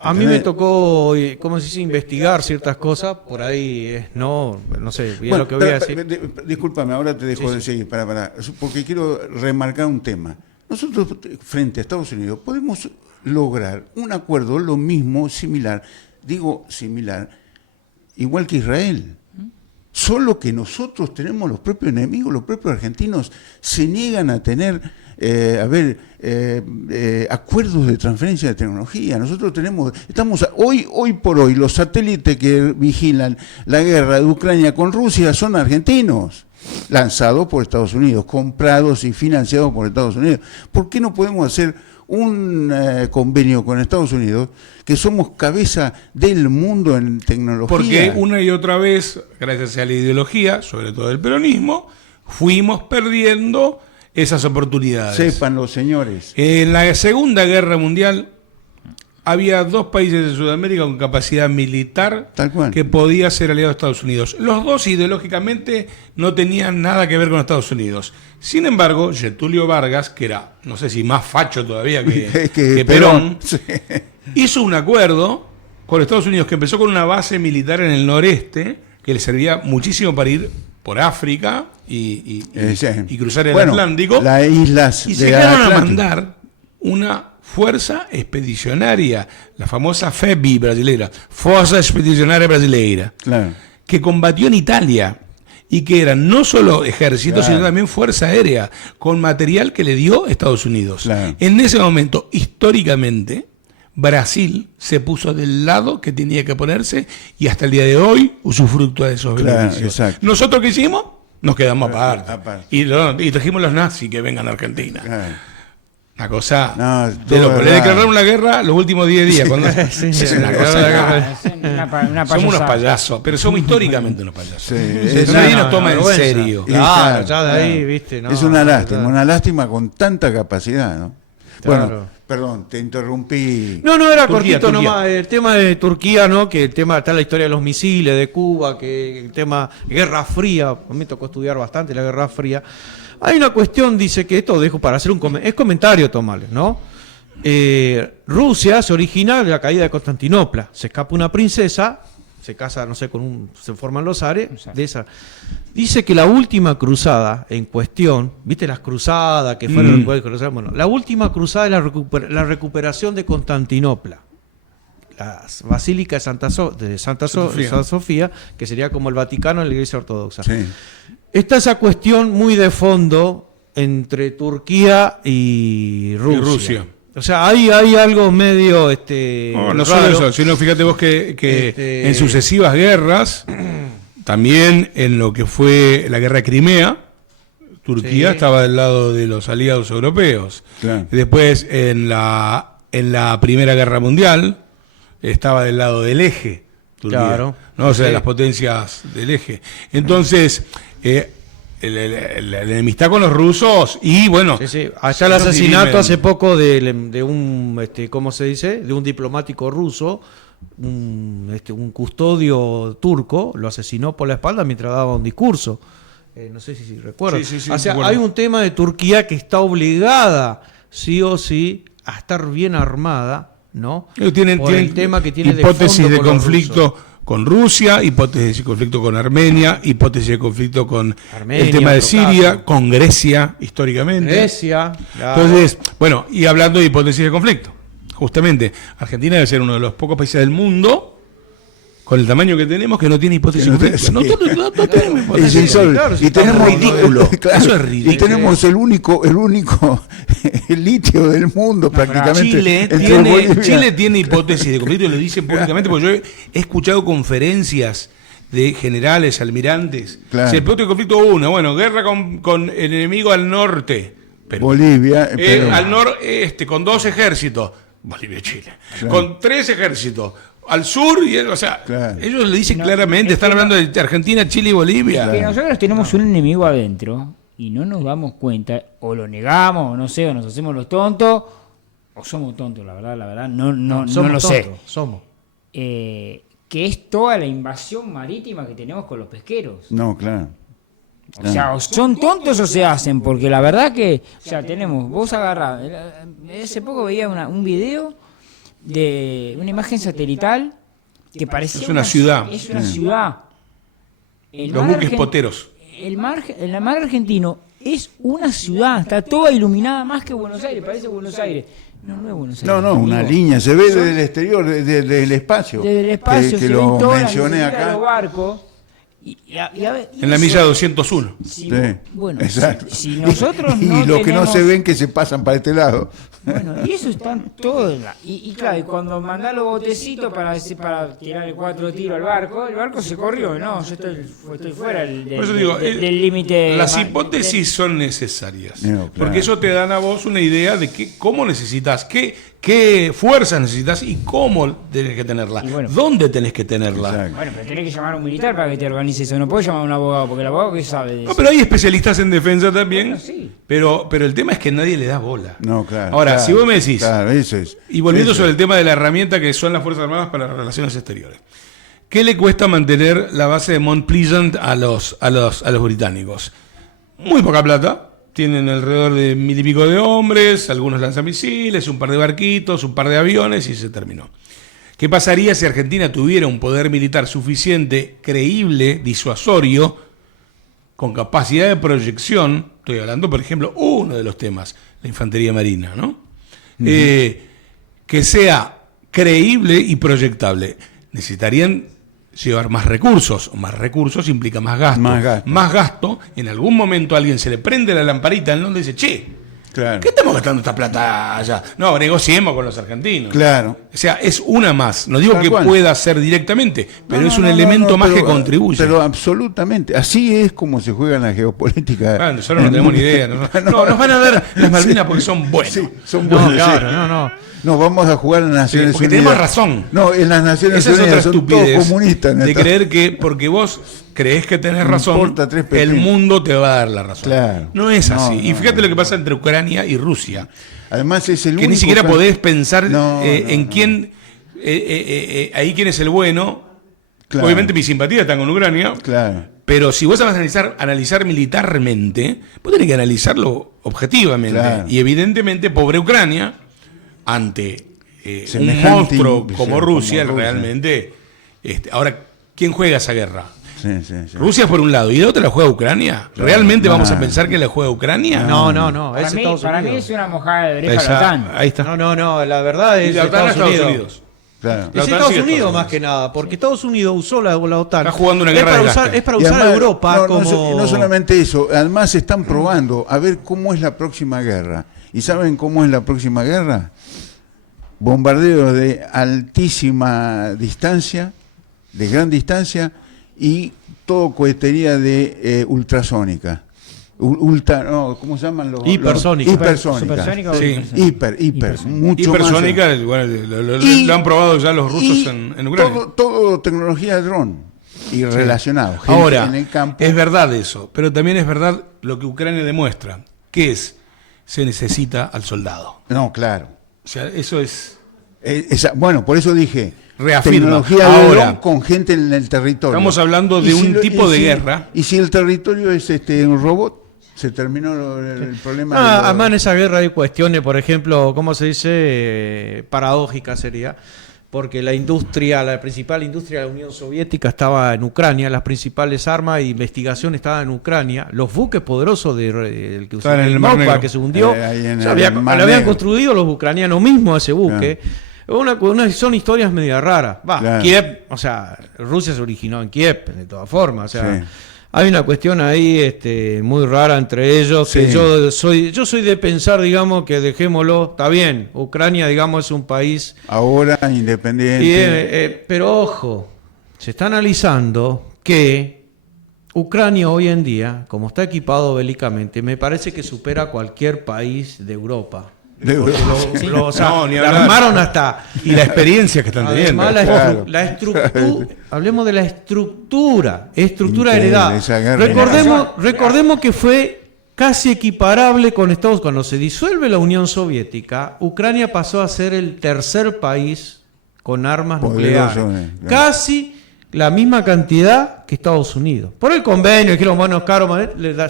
A mí me tocó, ¿cómo se dice?, investigar ciertas cosas, por ahí no sé, bien lo que voy a decir. Discúlpame, ahora te dejo de seguir, porque quiero remarcar un tema. Nosotros, frente a Estados Unidos, podemos lograr un acuerdo, lo mismo, similar, igual que Israel. Solo que nosotros tenemos los propios enemigos, los propios argentinos se niegan a tener acuerdos de transferencia de tecnología. Nosotros estamos hoy por hoy, los satélites que vigilan la guerra de Ucrania con Rusia son argentinos, lanzados por Estados Unidos, comprados y financiados por Estados Unidos. ¿Por qué no podemos hacer un convenio con Estados Unidos, que somos cabeza del mundo en tecnología? Porque una y otra vez, gracias a la ideología, sobre todo del peronismo, fuimos perdiendo esas oportunidades. Sepan los señores. En la Segunda Guerra Mundial, había 2 países de Sudamérica con capacidad militar que podía ser aliado a Estados Unidos. Los 2 ideológicamente no tenían nada que ver con Estados Unidos. Sin embargo, Getúlio Vargas, que era, no sé si más facho todavía que Perón, sí, hizo un acuerdo con Estados Unidos que empezó con una base militar en el noreste que le servía muchísimo para ir por África y cruzar el Atlántico. Las islas y se llegaron a mandar una fuerza expedicionaria, la famosa FEBI brasileira, Forza Expedicionaria Brasileira, que combatió en Italia y que era no solo ejército, sino también fuerza aérea, con material que le dio Estados Unidos. En ese momento, históricamente, Brasil se puso del lado que tenía que ponerse y hasta el día de hoy usufructúa de esos beneficios. ¿Nosotros qué hicimos? Nos quedamos aparte. Y trajimos los nazis que vengan a Argentina. Una cosa de loco. Le declararon la guerra los últimos 10 días. Cuando es una cosa. Somos unos payasos, pero somos históricamente unos payasos. Nadie nos toma en serio. Claro, ya de ahí, viste. Es una lástima con tanta capacidad, ¿no? Bueno, perdón, te interrumpí. No, era cortito nomás. El tema de Turquía, ¿no? Que el tema está en la historia de los misiles, de Cuba, que el tema Guerra Fría. A mí me tocó estudiar bastante la Guerra Fría. Hay una cuestión, dice que esto dejo para hacer es comentario, Tomales, ¿no? Rusia se origina de la caída de Constantinopla. Se escapa una princesa, se casa, no sé, se forman los ares de esa. Dice que la última cruzada en cuestión, ¿viste las cruzadas que fueron? Bueno, la última cruzada es la recuperación de Constantinopla. La Basílica de Santa Sofía, que sería como el Vaticano en la Iglesia Ortodoxa. Sí. Está esa cuestión muy de fondo entre Turquía y Rusia. O sea, hay algo medio no solo eso, sino fíjate vos que en sucesivas guerras, también en lo que fue la guerra de Crimea, Turquía estaba del lado de los aliados europeos. Claro. Después en la Primera Guerra Mundial estaba del lado del eje, Turquía, claro, ¿no? O sea, de las potencias del eje. Entonces, la enemistad con los rusos y bueno. Allá el asesinato hace poco de un, ¿cómo se dice? De un diplomático ruso, un custodio turco, lo asesinó por la espalda mientras daba un discurso. No sé si recuerdo. O sea, hay un tema de Turquía que está obligada, sí o sí, a estar bien armada, ¿no? Tienen el tema que tiene hipótesis de conflicto con Rusia, hipótesis de conflicto con Armenia, hipótesis de conflicto con el tema de Siria, con Grecia, históricamente. Claro. Entonces, bueno, y hablando de hipótesis de conflicto, justamente, Argentina debe ser uno de los pocos países del mundo, con el tamaño que tenemos, que no tiene hipótesis de conflicto. No tenemos hipótesis. Y tenemos ridículo. Eso es ridículo. Y tenemos el único el litio del mundo, prácticamente. Chile tiene hipótesis de conflicto y lo dicen públicamente, porque yo he escuchado conferencias de generales, almirantes. Claro. Si el propio conflicto bueno, guerra con el enemigo al norte. Bolivia. Al noreste, con 2 ejércitos. Bolivia y Chile. Claro. Con 3 ejércitos. Al sur, ellos le dicen claramente, están hablando de Argentina, Chile y Bolivia. Es que nosotros tenemos un enemigo adentro y no nos damos cuenta, o lo negamos, o no sé, o nos hacemos los tontos, o somos tontos, la verdad, no lo sé. Somos. Que es toda la invasión marítima que tenemos con los pesqueros. No, claro. O sea, o son tontos o se hacen, porque la verdad que, o sea, vos agarrás, hace poco veía un video de una imagen satelital que parecía es una ciudad. Es una ciudad. Los buques poteros. El mar argentino es una ciudad, está toda iluminada más que Buenos Aires, parece Buenos Aires. No es Buenos Aires. No, una línea, se ve desde el exterior, desde el espacio. Desde el espacio, que lo mencioné acá. Los barcos. En la milla 201. Bueno, exacto. Si nosotros y los que no se ven que se pasan para este lado. Bueno, y eso están todos. Y claro, y cuando mandás los botecitos para tirarle 4 tiros al barco, el barco se corrió. No, yo estoy fuera del límite. Las hipótesis son necesarias. Porque eso te dan a vos una idea de cómo necesitas, qué fuerzas necesitas y cómo tenés que tenerla. Bueno, ¿dónde tenés que tenerla? Exacto. Bueno, pero tenés que llamar a un militar para que te organice eso. no puedo llamar a un abogado, porque el abogado que sabe de eso. No, pero hay especialistas en defensa también. Bueno, sí. Pero el tema es que nadie le da bola. No, claro. Ahora, claro, si vos me decís, claro, eso es, y volviendo eso sobre es. el tema de la herramienta que son las Fuerzas Armadas para las relaciones exteriores, ¿qué le cuesta mantener la base de Mount Pleasant a los británicos? Muy poca plata. Tienen alrededor de 1.000 y pico de hombres, algunos lanzamisiles, un par de barquitos, un par de aviones y se terminó. ¿Qué pasaría si Argentina tuviera un poder militar suficiente, creíble, disuasorio, con capacidad de proyección? Estoy hablando, por ejemplo, uno de los temas, la infantería marina, ¿no? Que sea creíble y proyectable. Necesitarían llevar más recursos implica más gasto. Más gasto. En algún momento a alguien se le prende la lamparita en donde dice, che, Claro. ¿qué estamos gastando esta plata allá? No, negociemos con los argentinos. Claro. O sea, es una más. No digo Tal que cual. pueda ser directamente, pero es un elemento más pero, que contribuye. Pero absolutamente. Así es como se juega en la geopolítica. Nosotros no tenemos ni idea. No, nos van a dar las Malvinas porque son buenos. Sí, son buenos. No. No, vamos a jugar en las Naciones Porque Unidas. tenemos razón. No, en las Naciones Esa es otra Unidas son todos estupidez comunistas. de creer que porque vos creés que tenés razón, importa tres el pepinos. mundo te va a dar la razón. Claro. No es así. No, y fíjate lo que pasa entre Ucrania y Rusia. Además es el Que único ni siquiera podés pensar en no. quién, ahí quién es el bueno. Claro. Obviamente mi simpatía está con Ucrania. Claro. Pero si vos vas a analizar militarmente, vos tenés que analizarlo objetivamente. Claro. Y evidentemente, pobre Ucrania, ante un Semejante monstruo como Rusia, como Rusia. realmente... ahora, ¿quién juega esa guerra? Sí. Rusia por un lado, y de otro la juega Ucrania. Claro. ¿Realmente vamos a Ah. pensar que la juega Ucrania? No. Para, Es mí, Estados para mí Unidos. es una mojada de oreja a la OTAN. Ahí está. No, la verdad Y es la OTAN a Estados Unidos. Claro. La Es OTAN Estados sigue Unidos Estados más Unidos. que nada, porque Estados Unidos usó la OTAN. Está jugando una guerra para de usar, gasto. es para Y usar a además, Europa como... no solamente eso, además están probando a ver cómo es la próxima guerra. ¿Y saben cómo es la próxima guerra? Bombardeos de altísima distancia, de gran distancia, y todo cohetería de ultrasónica. ¿Cómo se llaman los? Hipersónica. Supersónica o Sí. hipersónica. Hiper, mucho Hipersónica, más. bueno, Y- lo han probado ya los rusos y en Ucrania. todo tecnología de dron y relacionado. Gente Ahora, en el campo. es verdad eso, pero también es verdad lo que Ucrania demuestra, que se necesita al soldado. No, claro. O sea, eso es... Bueno, por eso dije, Reafirma. tecnología de Ahora, dron con gente en el territorio. estamos hablando de un tipo de guerra. Y si el territorio es un robot, se terminó el problema. de los- Además en esa guerra hay cuestiones, por ejemplo, ¿cómo se dice? Paradójica sería. Porque la principal industria de la Unión Soviética estaba en Ucrania, las principales armas de investigación estaban en Ucrania, los buques poderosos del que Estaban en el el Mar Moskva, Negro. que se hundió, Ahí en lo el Mar habían Negro. construido los ucranianos mismos ese buque. Son historias medio raras. Claro. Kiev, o sea, Rusia se originó en Kiev, de todas formas. O sea, Sí. hay una cuestión ahí muy rara entre ellos, que Sí. yo soy de pensar, digamos, que dejémoslo, está bien, Ucrania, digamos, es un país, Ahora independiente. pero ojo, se está analizando que Ucrania hoy en día, como está equipado bélicamente, me parece que supera cualquier país de Europa. O sea, No, ni la hablar. armaron hasta... Y la experiencia que están teniendo. Además, Claro. la estructura, hablemos de la estructura Increíble, heredada. esa guerra. Recordemos que fue casi equiparable con Estados Unidos. Cuando se disuelve la Unión Soviética, Ucrania pasó a ser el tercer país con armas Poderoso, nucleares. claro. Casi la misma cantidad que Estados Unidos. Por el convenio, dijeron, bueno, es caro,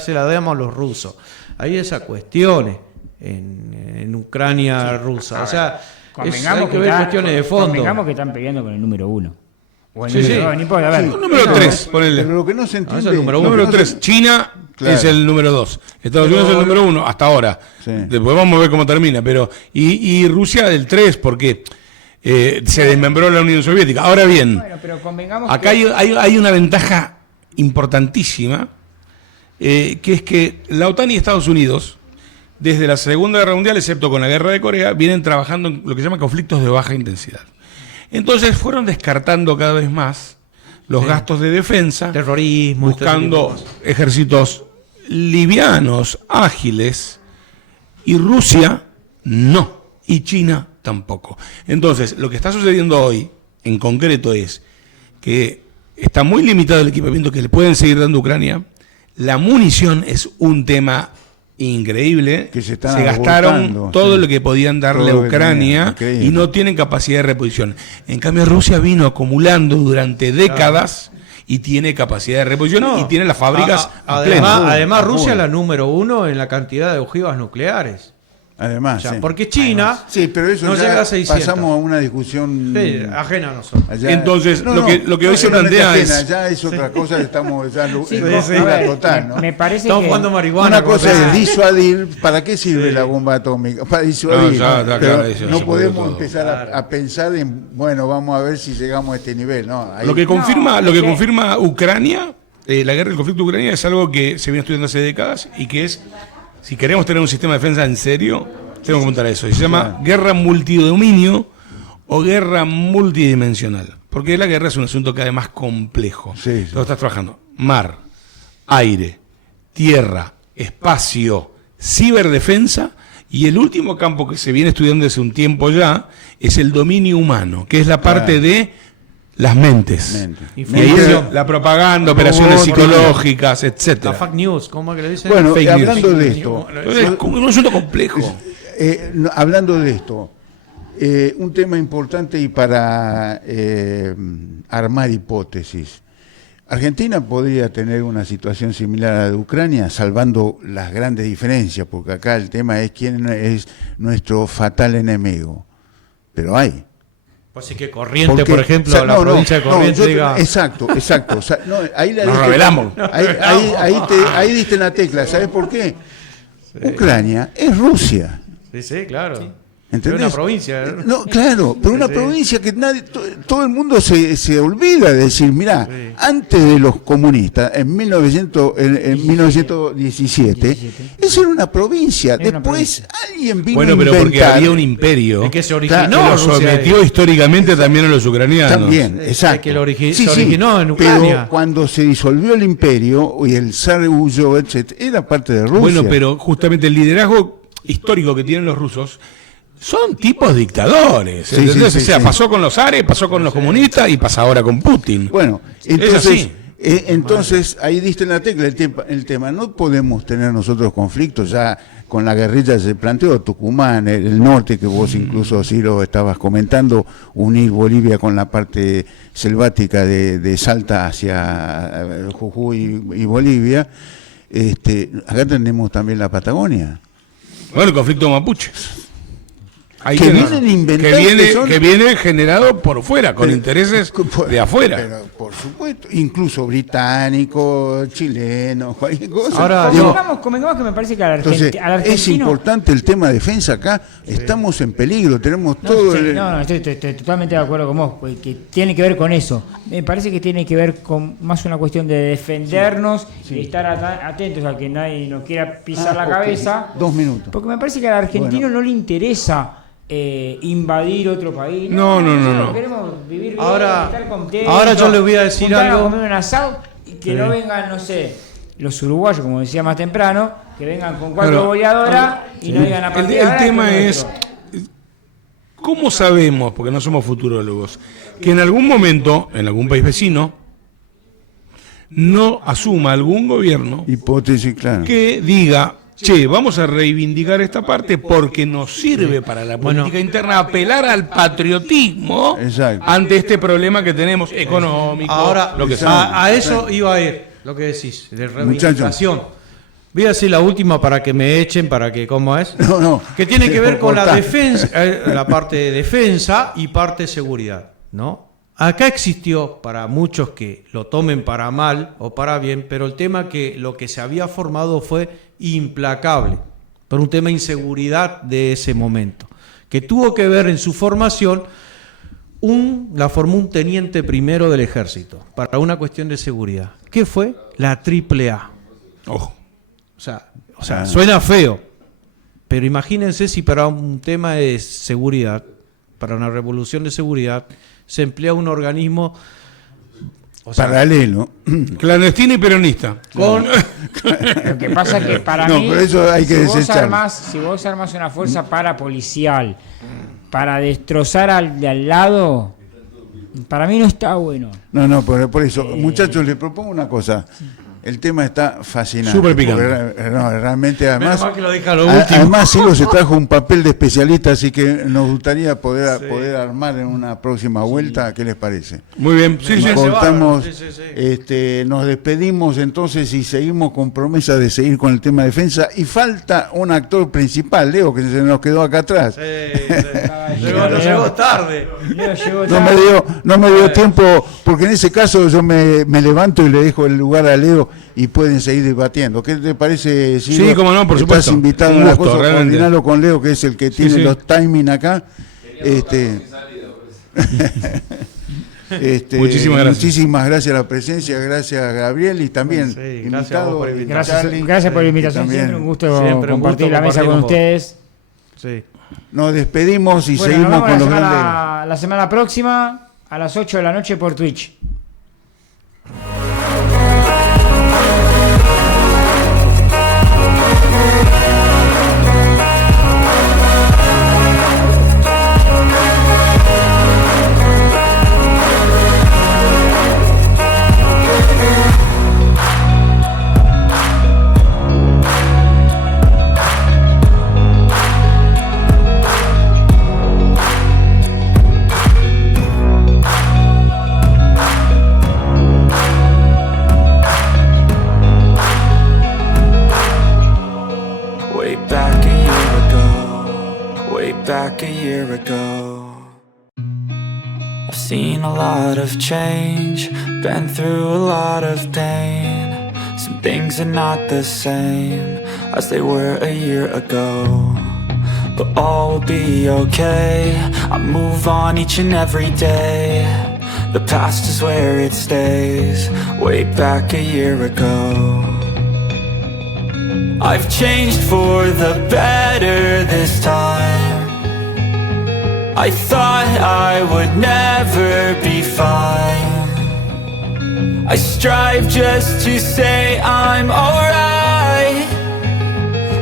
se la damos a los rusos. Hay esas cuestiones en Ucrania rusa. O sea, hay que ver cuestiones de fondo. Convengamos que están peleando con el número 1. O el Sí, número sí. 2, no importa, a ver. Número 3, ponele. Pero lo que no se entiende. es el número uno. Número 3, China Claro. es el número 2. Estados Unidos es el número 1, hasta ahora. Sí. Después vamos a ver cómo termina. Pero y Rusia el 3, porque se desmembró la Unión Soviética. Ahora bien, Bueno, pero convengamos acá que... hay una ventaja importantísima, que es que la OTAN y Estados Unidos, desde la Segunda Guerra Mundial, excepto con la Guerra de Corea, vienen trabajando en lo que se llama conflictos de baja intensidad. Entonces fueron descartando cada vez más los gastos de defensa, Terrorismo. y todo ese tipo de buscando cosas. ejércitos livianos, ágiles, y Rusia no, y China tampoco. Entonces, lo que está sucediendo hoy, en concreto, es que está muy limitado el equipamiento que le pueden seguir dando a Ucrania. La munición es un tema increíble. Que se gastaron todo lo que podían darle a Ucrania y no tienen capacidad de reposición. En cambio, Rusia vino acumulando durante décadas y tiene capacidad de reposición y tiene las fábricas además, Rusia es la número 1 en la cantidad de ojivas nucleares. Además, porque China pero eso no llega a 600. Pasamos a una discusión ajena a nosotros. Allá, entonces, lo que hoy se plantea es... Ya es otra cosa, estamos ya en total, ¿no? Me parece estamos jugando marihuana. Una cosa es disuadir. ¿Para qué sirve la bomba atómica? Para disuadir. No podemos empezar a pensar en, bueno, vamos a ver si llegamos a este nivel. No, lo que confirma Ucrania, la guerra del conflicto de Ucrania, es algo que se viene estudiando hace décadas y que es... Si queremos tener un sistema de defensa en serio, tengo que contar eso. Y se llama guerra multidominio o guerra multidimensional. Porque la guerra es un asunto cada vez más complejo. Entonces estás trabajando mar, aire, tierra, espacio, ciberdefensa. Y el último campo que se viene estudiando desde un tiempo ya es el dominio humano, que es la parte de las mentes. Y ahí la propaganda, operaciones psicológicas, etcétera. La fake news, ¿cómo es que le dicen? Bueno, fake hablando news. de esto, es un asunto complejo. Hablando de esto, un tema importante y para armar hipótesis. Argentina podría tener una situación similar a la de Ucrania, salvando las grandes diferencias, porque acá el tema es quién es nuestro fatal enemigo. Pero hay. Pues sí que Corrientes, por ejemplo, la provincia de Corrientes diga... Exacto. O sea, ahí nos revelamos. Ahí diste la tecla. ¿Sabes por qué? Ucrania es Rusia. Sí, claro. ¿Entendés? Es una provincia. No, claro, pero una provincia que todo el mundo se olvida de decir, mirá, antes de los comunistas, en 1917, esa era una provincia. Después alguien vino a inventar. Pero porque había un imperio que se originó, que lo sometió históricamente también a los ucranianos. También, exacto. Que se originó en Ucrania. Pero cuando se disolvió el imperio y el zar huyó, etc., era parte de Rusia. Bueno, pero justamente el liderazgo histórico que tienen los rusos son tipos dictadores. O sea, pasó con los zares, pasó con los comunistas y pasa ahora con Putin. Bueno, entonces ahí diste en la tecla el tema. No podemos tener nosotros conflictos. Ya con la guerrilla se planteó Tucumán, el norte, que vos incluso sí lo estabas comentando, unir Bolivia con la parte selvática de Salta hacia Jujuy y Bolivia. Acá tenemos también la Patagonia. Bueno, el conflicto mapuches. Que viene generado por fuera, con intereses de afuera. Pero por supuesto, incluso británicos, chilenos, cualquier cosa. Ahora, convengamos que me parece que al argentino... Es importante el tema de defensa acá. Estamos en peligro, tenemos todo... Estoy totalmente de acuerdo con vos, que tiene que ver con eso. Me parece que tiene que ver con más una cuestión de defendernos y estar atentos a que nadie nos quiera pisar la cabeza. 2 minutos. Porque me parece que al argentino no le interesa invadir otro país. No. Queremos vivir bien, ahora, estar contentos. Ahora yo les voy a decir algo. Comer un asado y que no vengan, no sé, los uruguayos, como decía más temprano, que vengan con 4 boleadoras y no digan a partir de ahora. El tema es, ¿cómo sabemos, porque no somos futurólogos, que en algún momento, en algún país vecino, no asuma algún gobierno hipótesis, claro, que diga: che, vamos a reivindicar esta parte porque nos sirve para la política interna apelar al patriotismo ante este problema que tenemos económico? Ahora, lo que a eso iba a ir, lo que decís, de reivindicación. Voy a decir la última para que me echen, para que, ¿cómo es? Que tiene que ver con la defensa, la parte de defensa y parte de seguridad, ¿no? Acá existió, para muchos que lo tomen para mal o para bien, pero el tema que lo que se había formado fue implacable, por un tema de inseguridad de ese momento, que tuvo que ver en su formación, la formó un teniente primero del ejército, para una cuestión de seguridad. ¿Qué fue? La AAA. Ojo. O sea, suena feo, pero imagínense si para un tema de seguridad, para una revolución de seguridad, se emplea un organismo paralelo, clandestino y peronista. Lo que pasa es que para mí, pero eso hay que si vos armas una fuerza parapolicial para destrozar al de al lado, Para mí no está bueno. No, por eso, muchachos, les propongo una cosa. El tema está fascinante. Súper picante. Realmente, además, que lo deja lo último. Además, Silvio se trajo un papel de especialista, así que nos gustaría poder armar en una próxima vuelta. ¿Qué les parece? Muy bien. Sí. Cortamos, nos despedimos entonces y seguimos con promesa de seguir con el tema de defensa. Y falta un actor principal, Leo, que se nos quedó acá atrás. Llegó tarde. No me dio tiempo, porque en ese caso yo me levanto y le dejo el lugar a Leo y pueden seguir debatiendo. ¿Qué te parece, Silvio? Sí, cómo no, por supuesto. Estás invitado a la cosa, coordinarlo con Leo, que es el que tiene los timing acá. Muchísimas gracias a la presencia, gracias Gabriel y también invitado. Gracias por la invitación, siempre un gusto compartir la mesa con ustedes. Sí. Nos despedimos y seguimos con los grandes. La semana próxima a las 8 de la noche por Twitch. Back a year ago, I've seen a lot of change, been through a lot of pain. Some things are not the same as they were a year ago, but all will be okay. I move on each and every day. The past is where it stays, way back a year ago. I've changed for the better this time. I thought I would never be fine. I strive just to say I'm alright,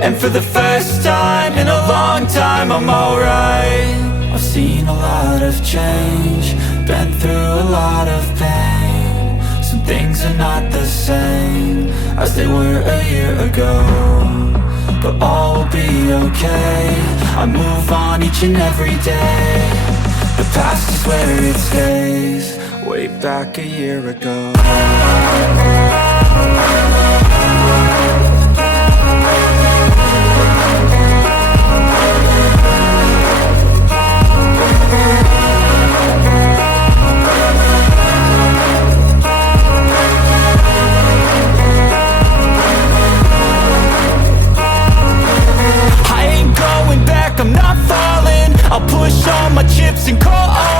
and for the first time in a long time I'm alright. I've seen a lot of change, been through a lot of pain. Some things are not the same as they were a year ago, but all will be okay. I move on each and every day. The past is where it stays, way back a year ago. I'm not falling, I'll push all my chips and call all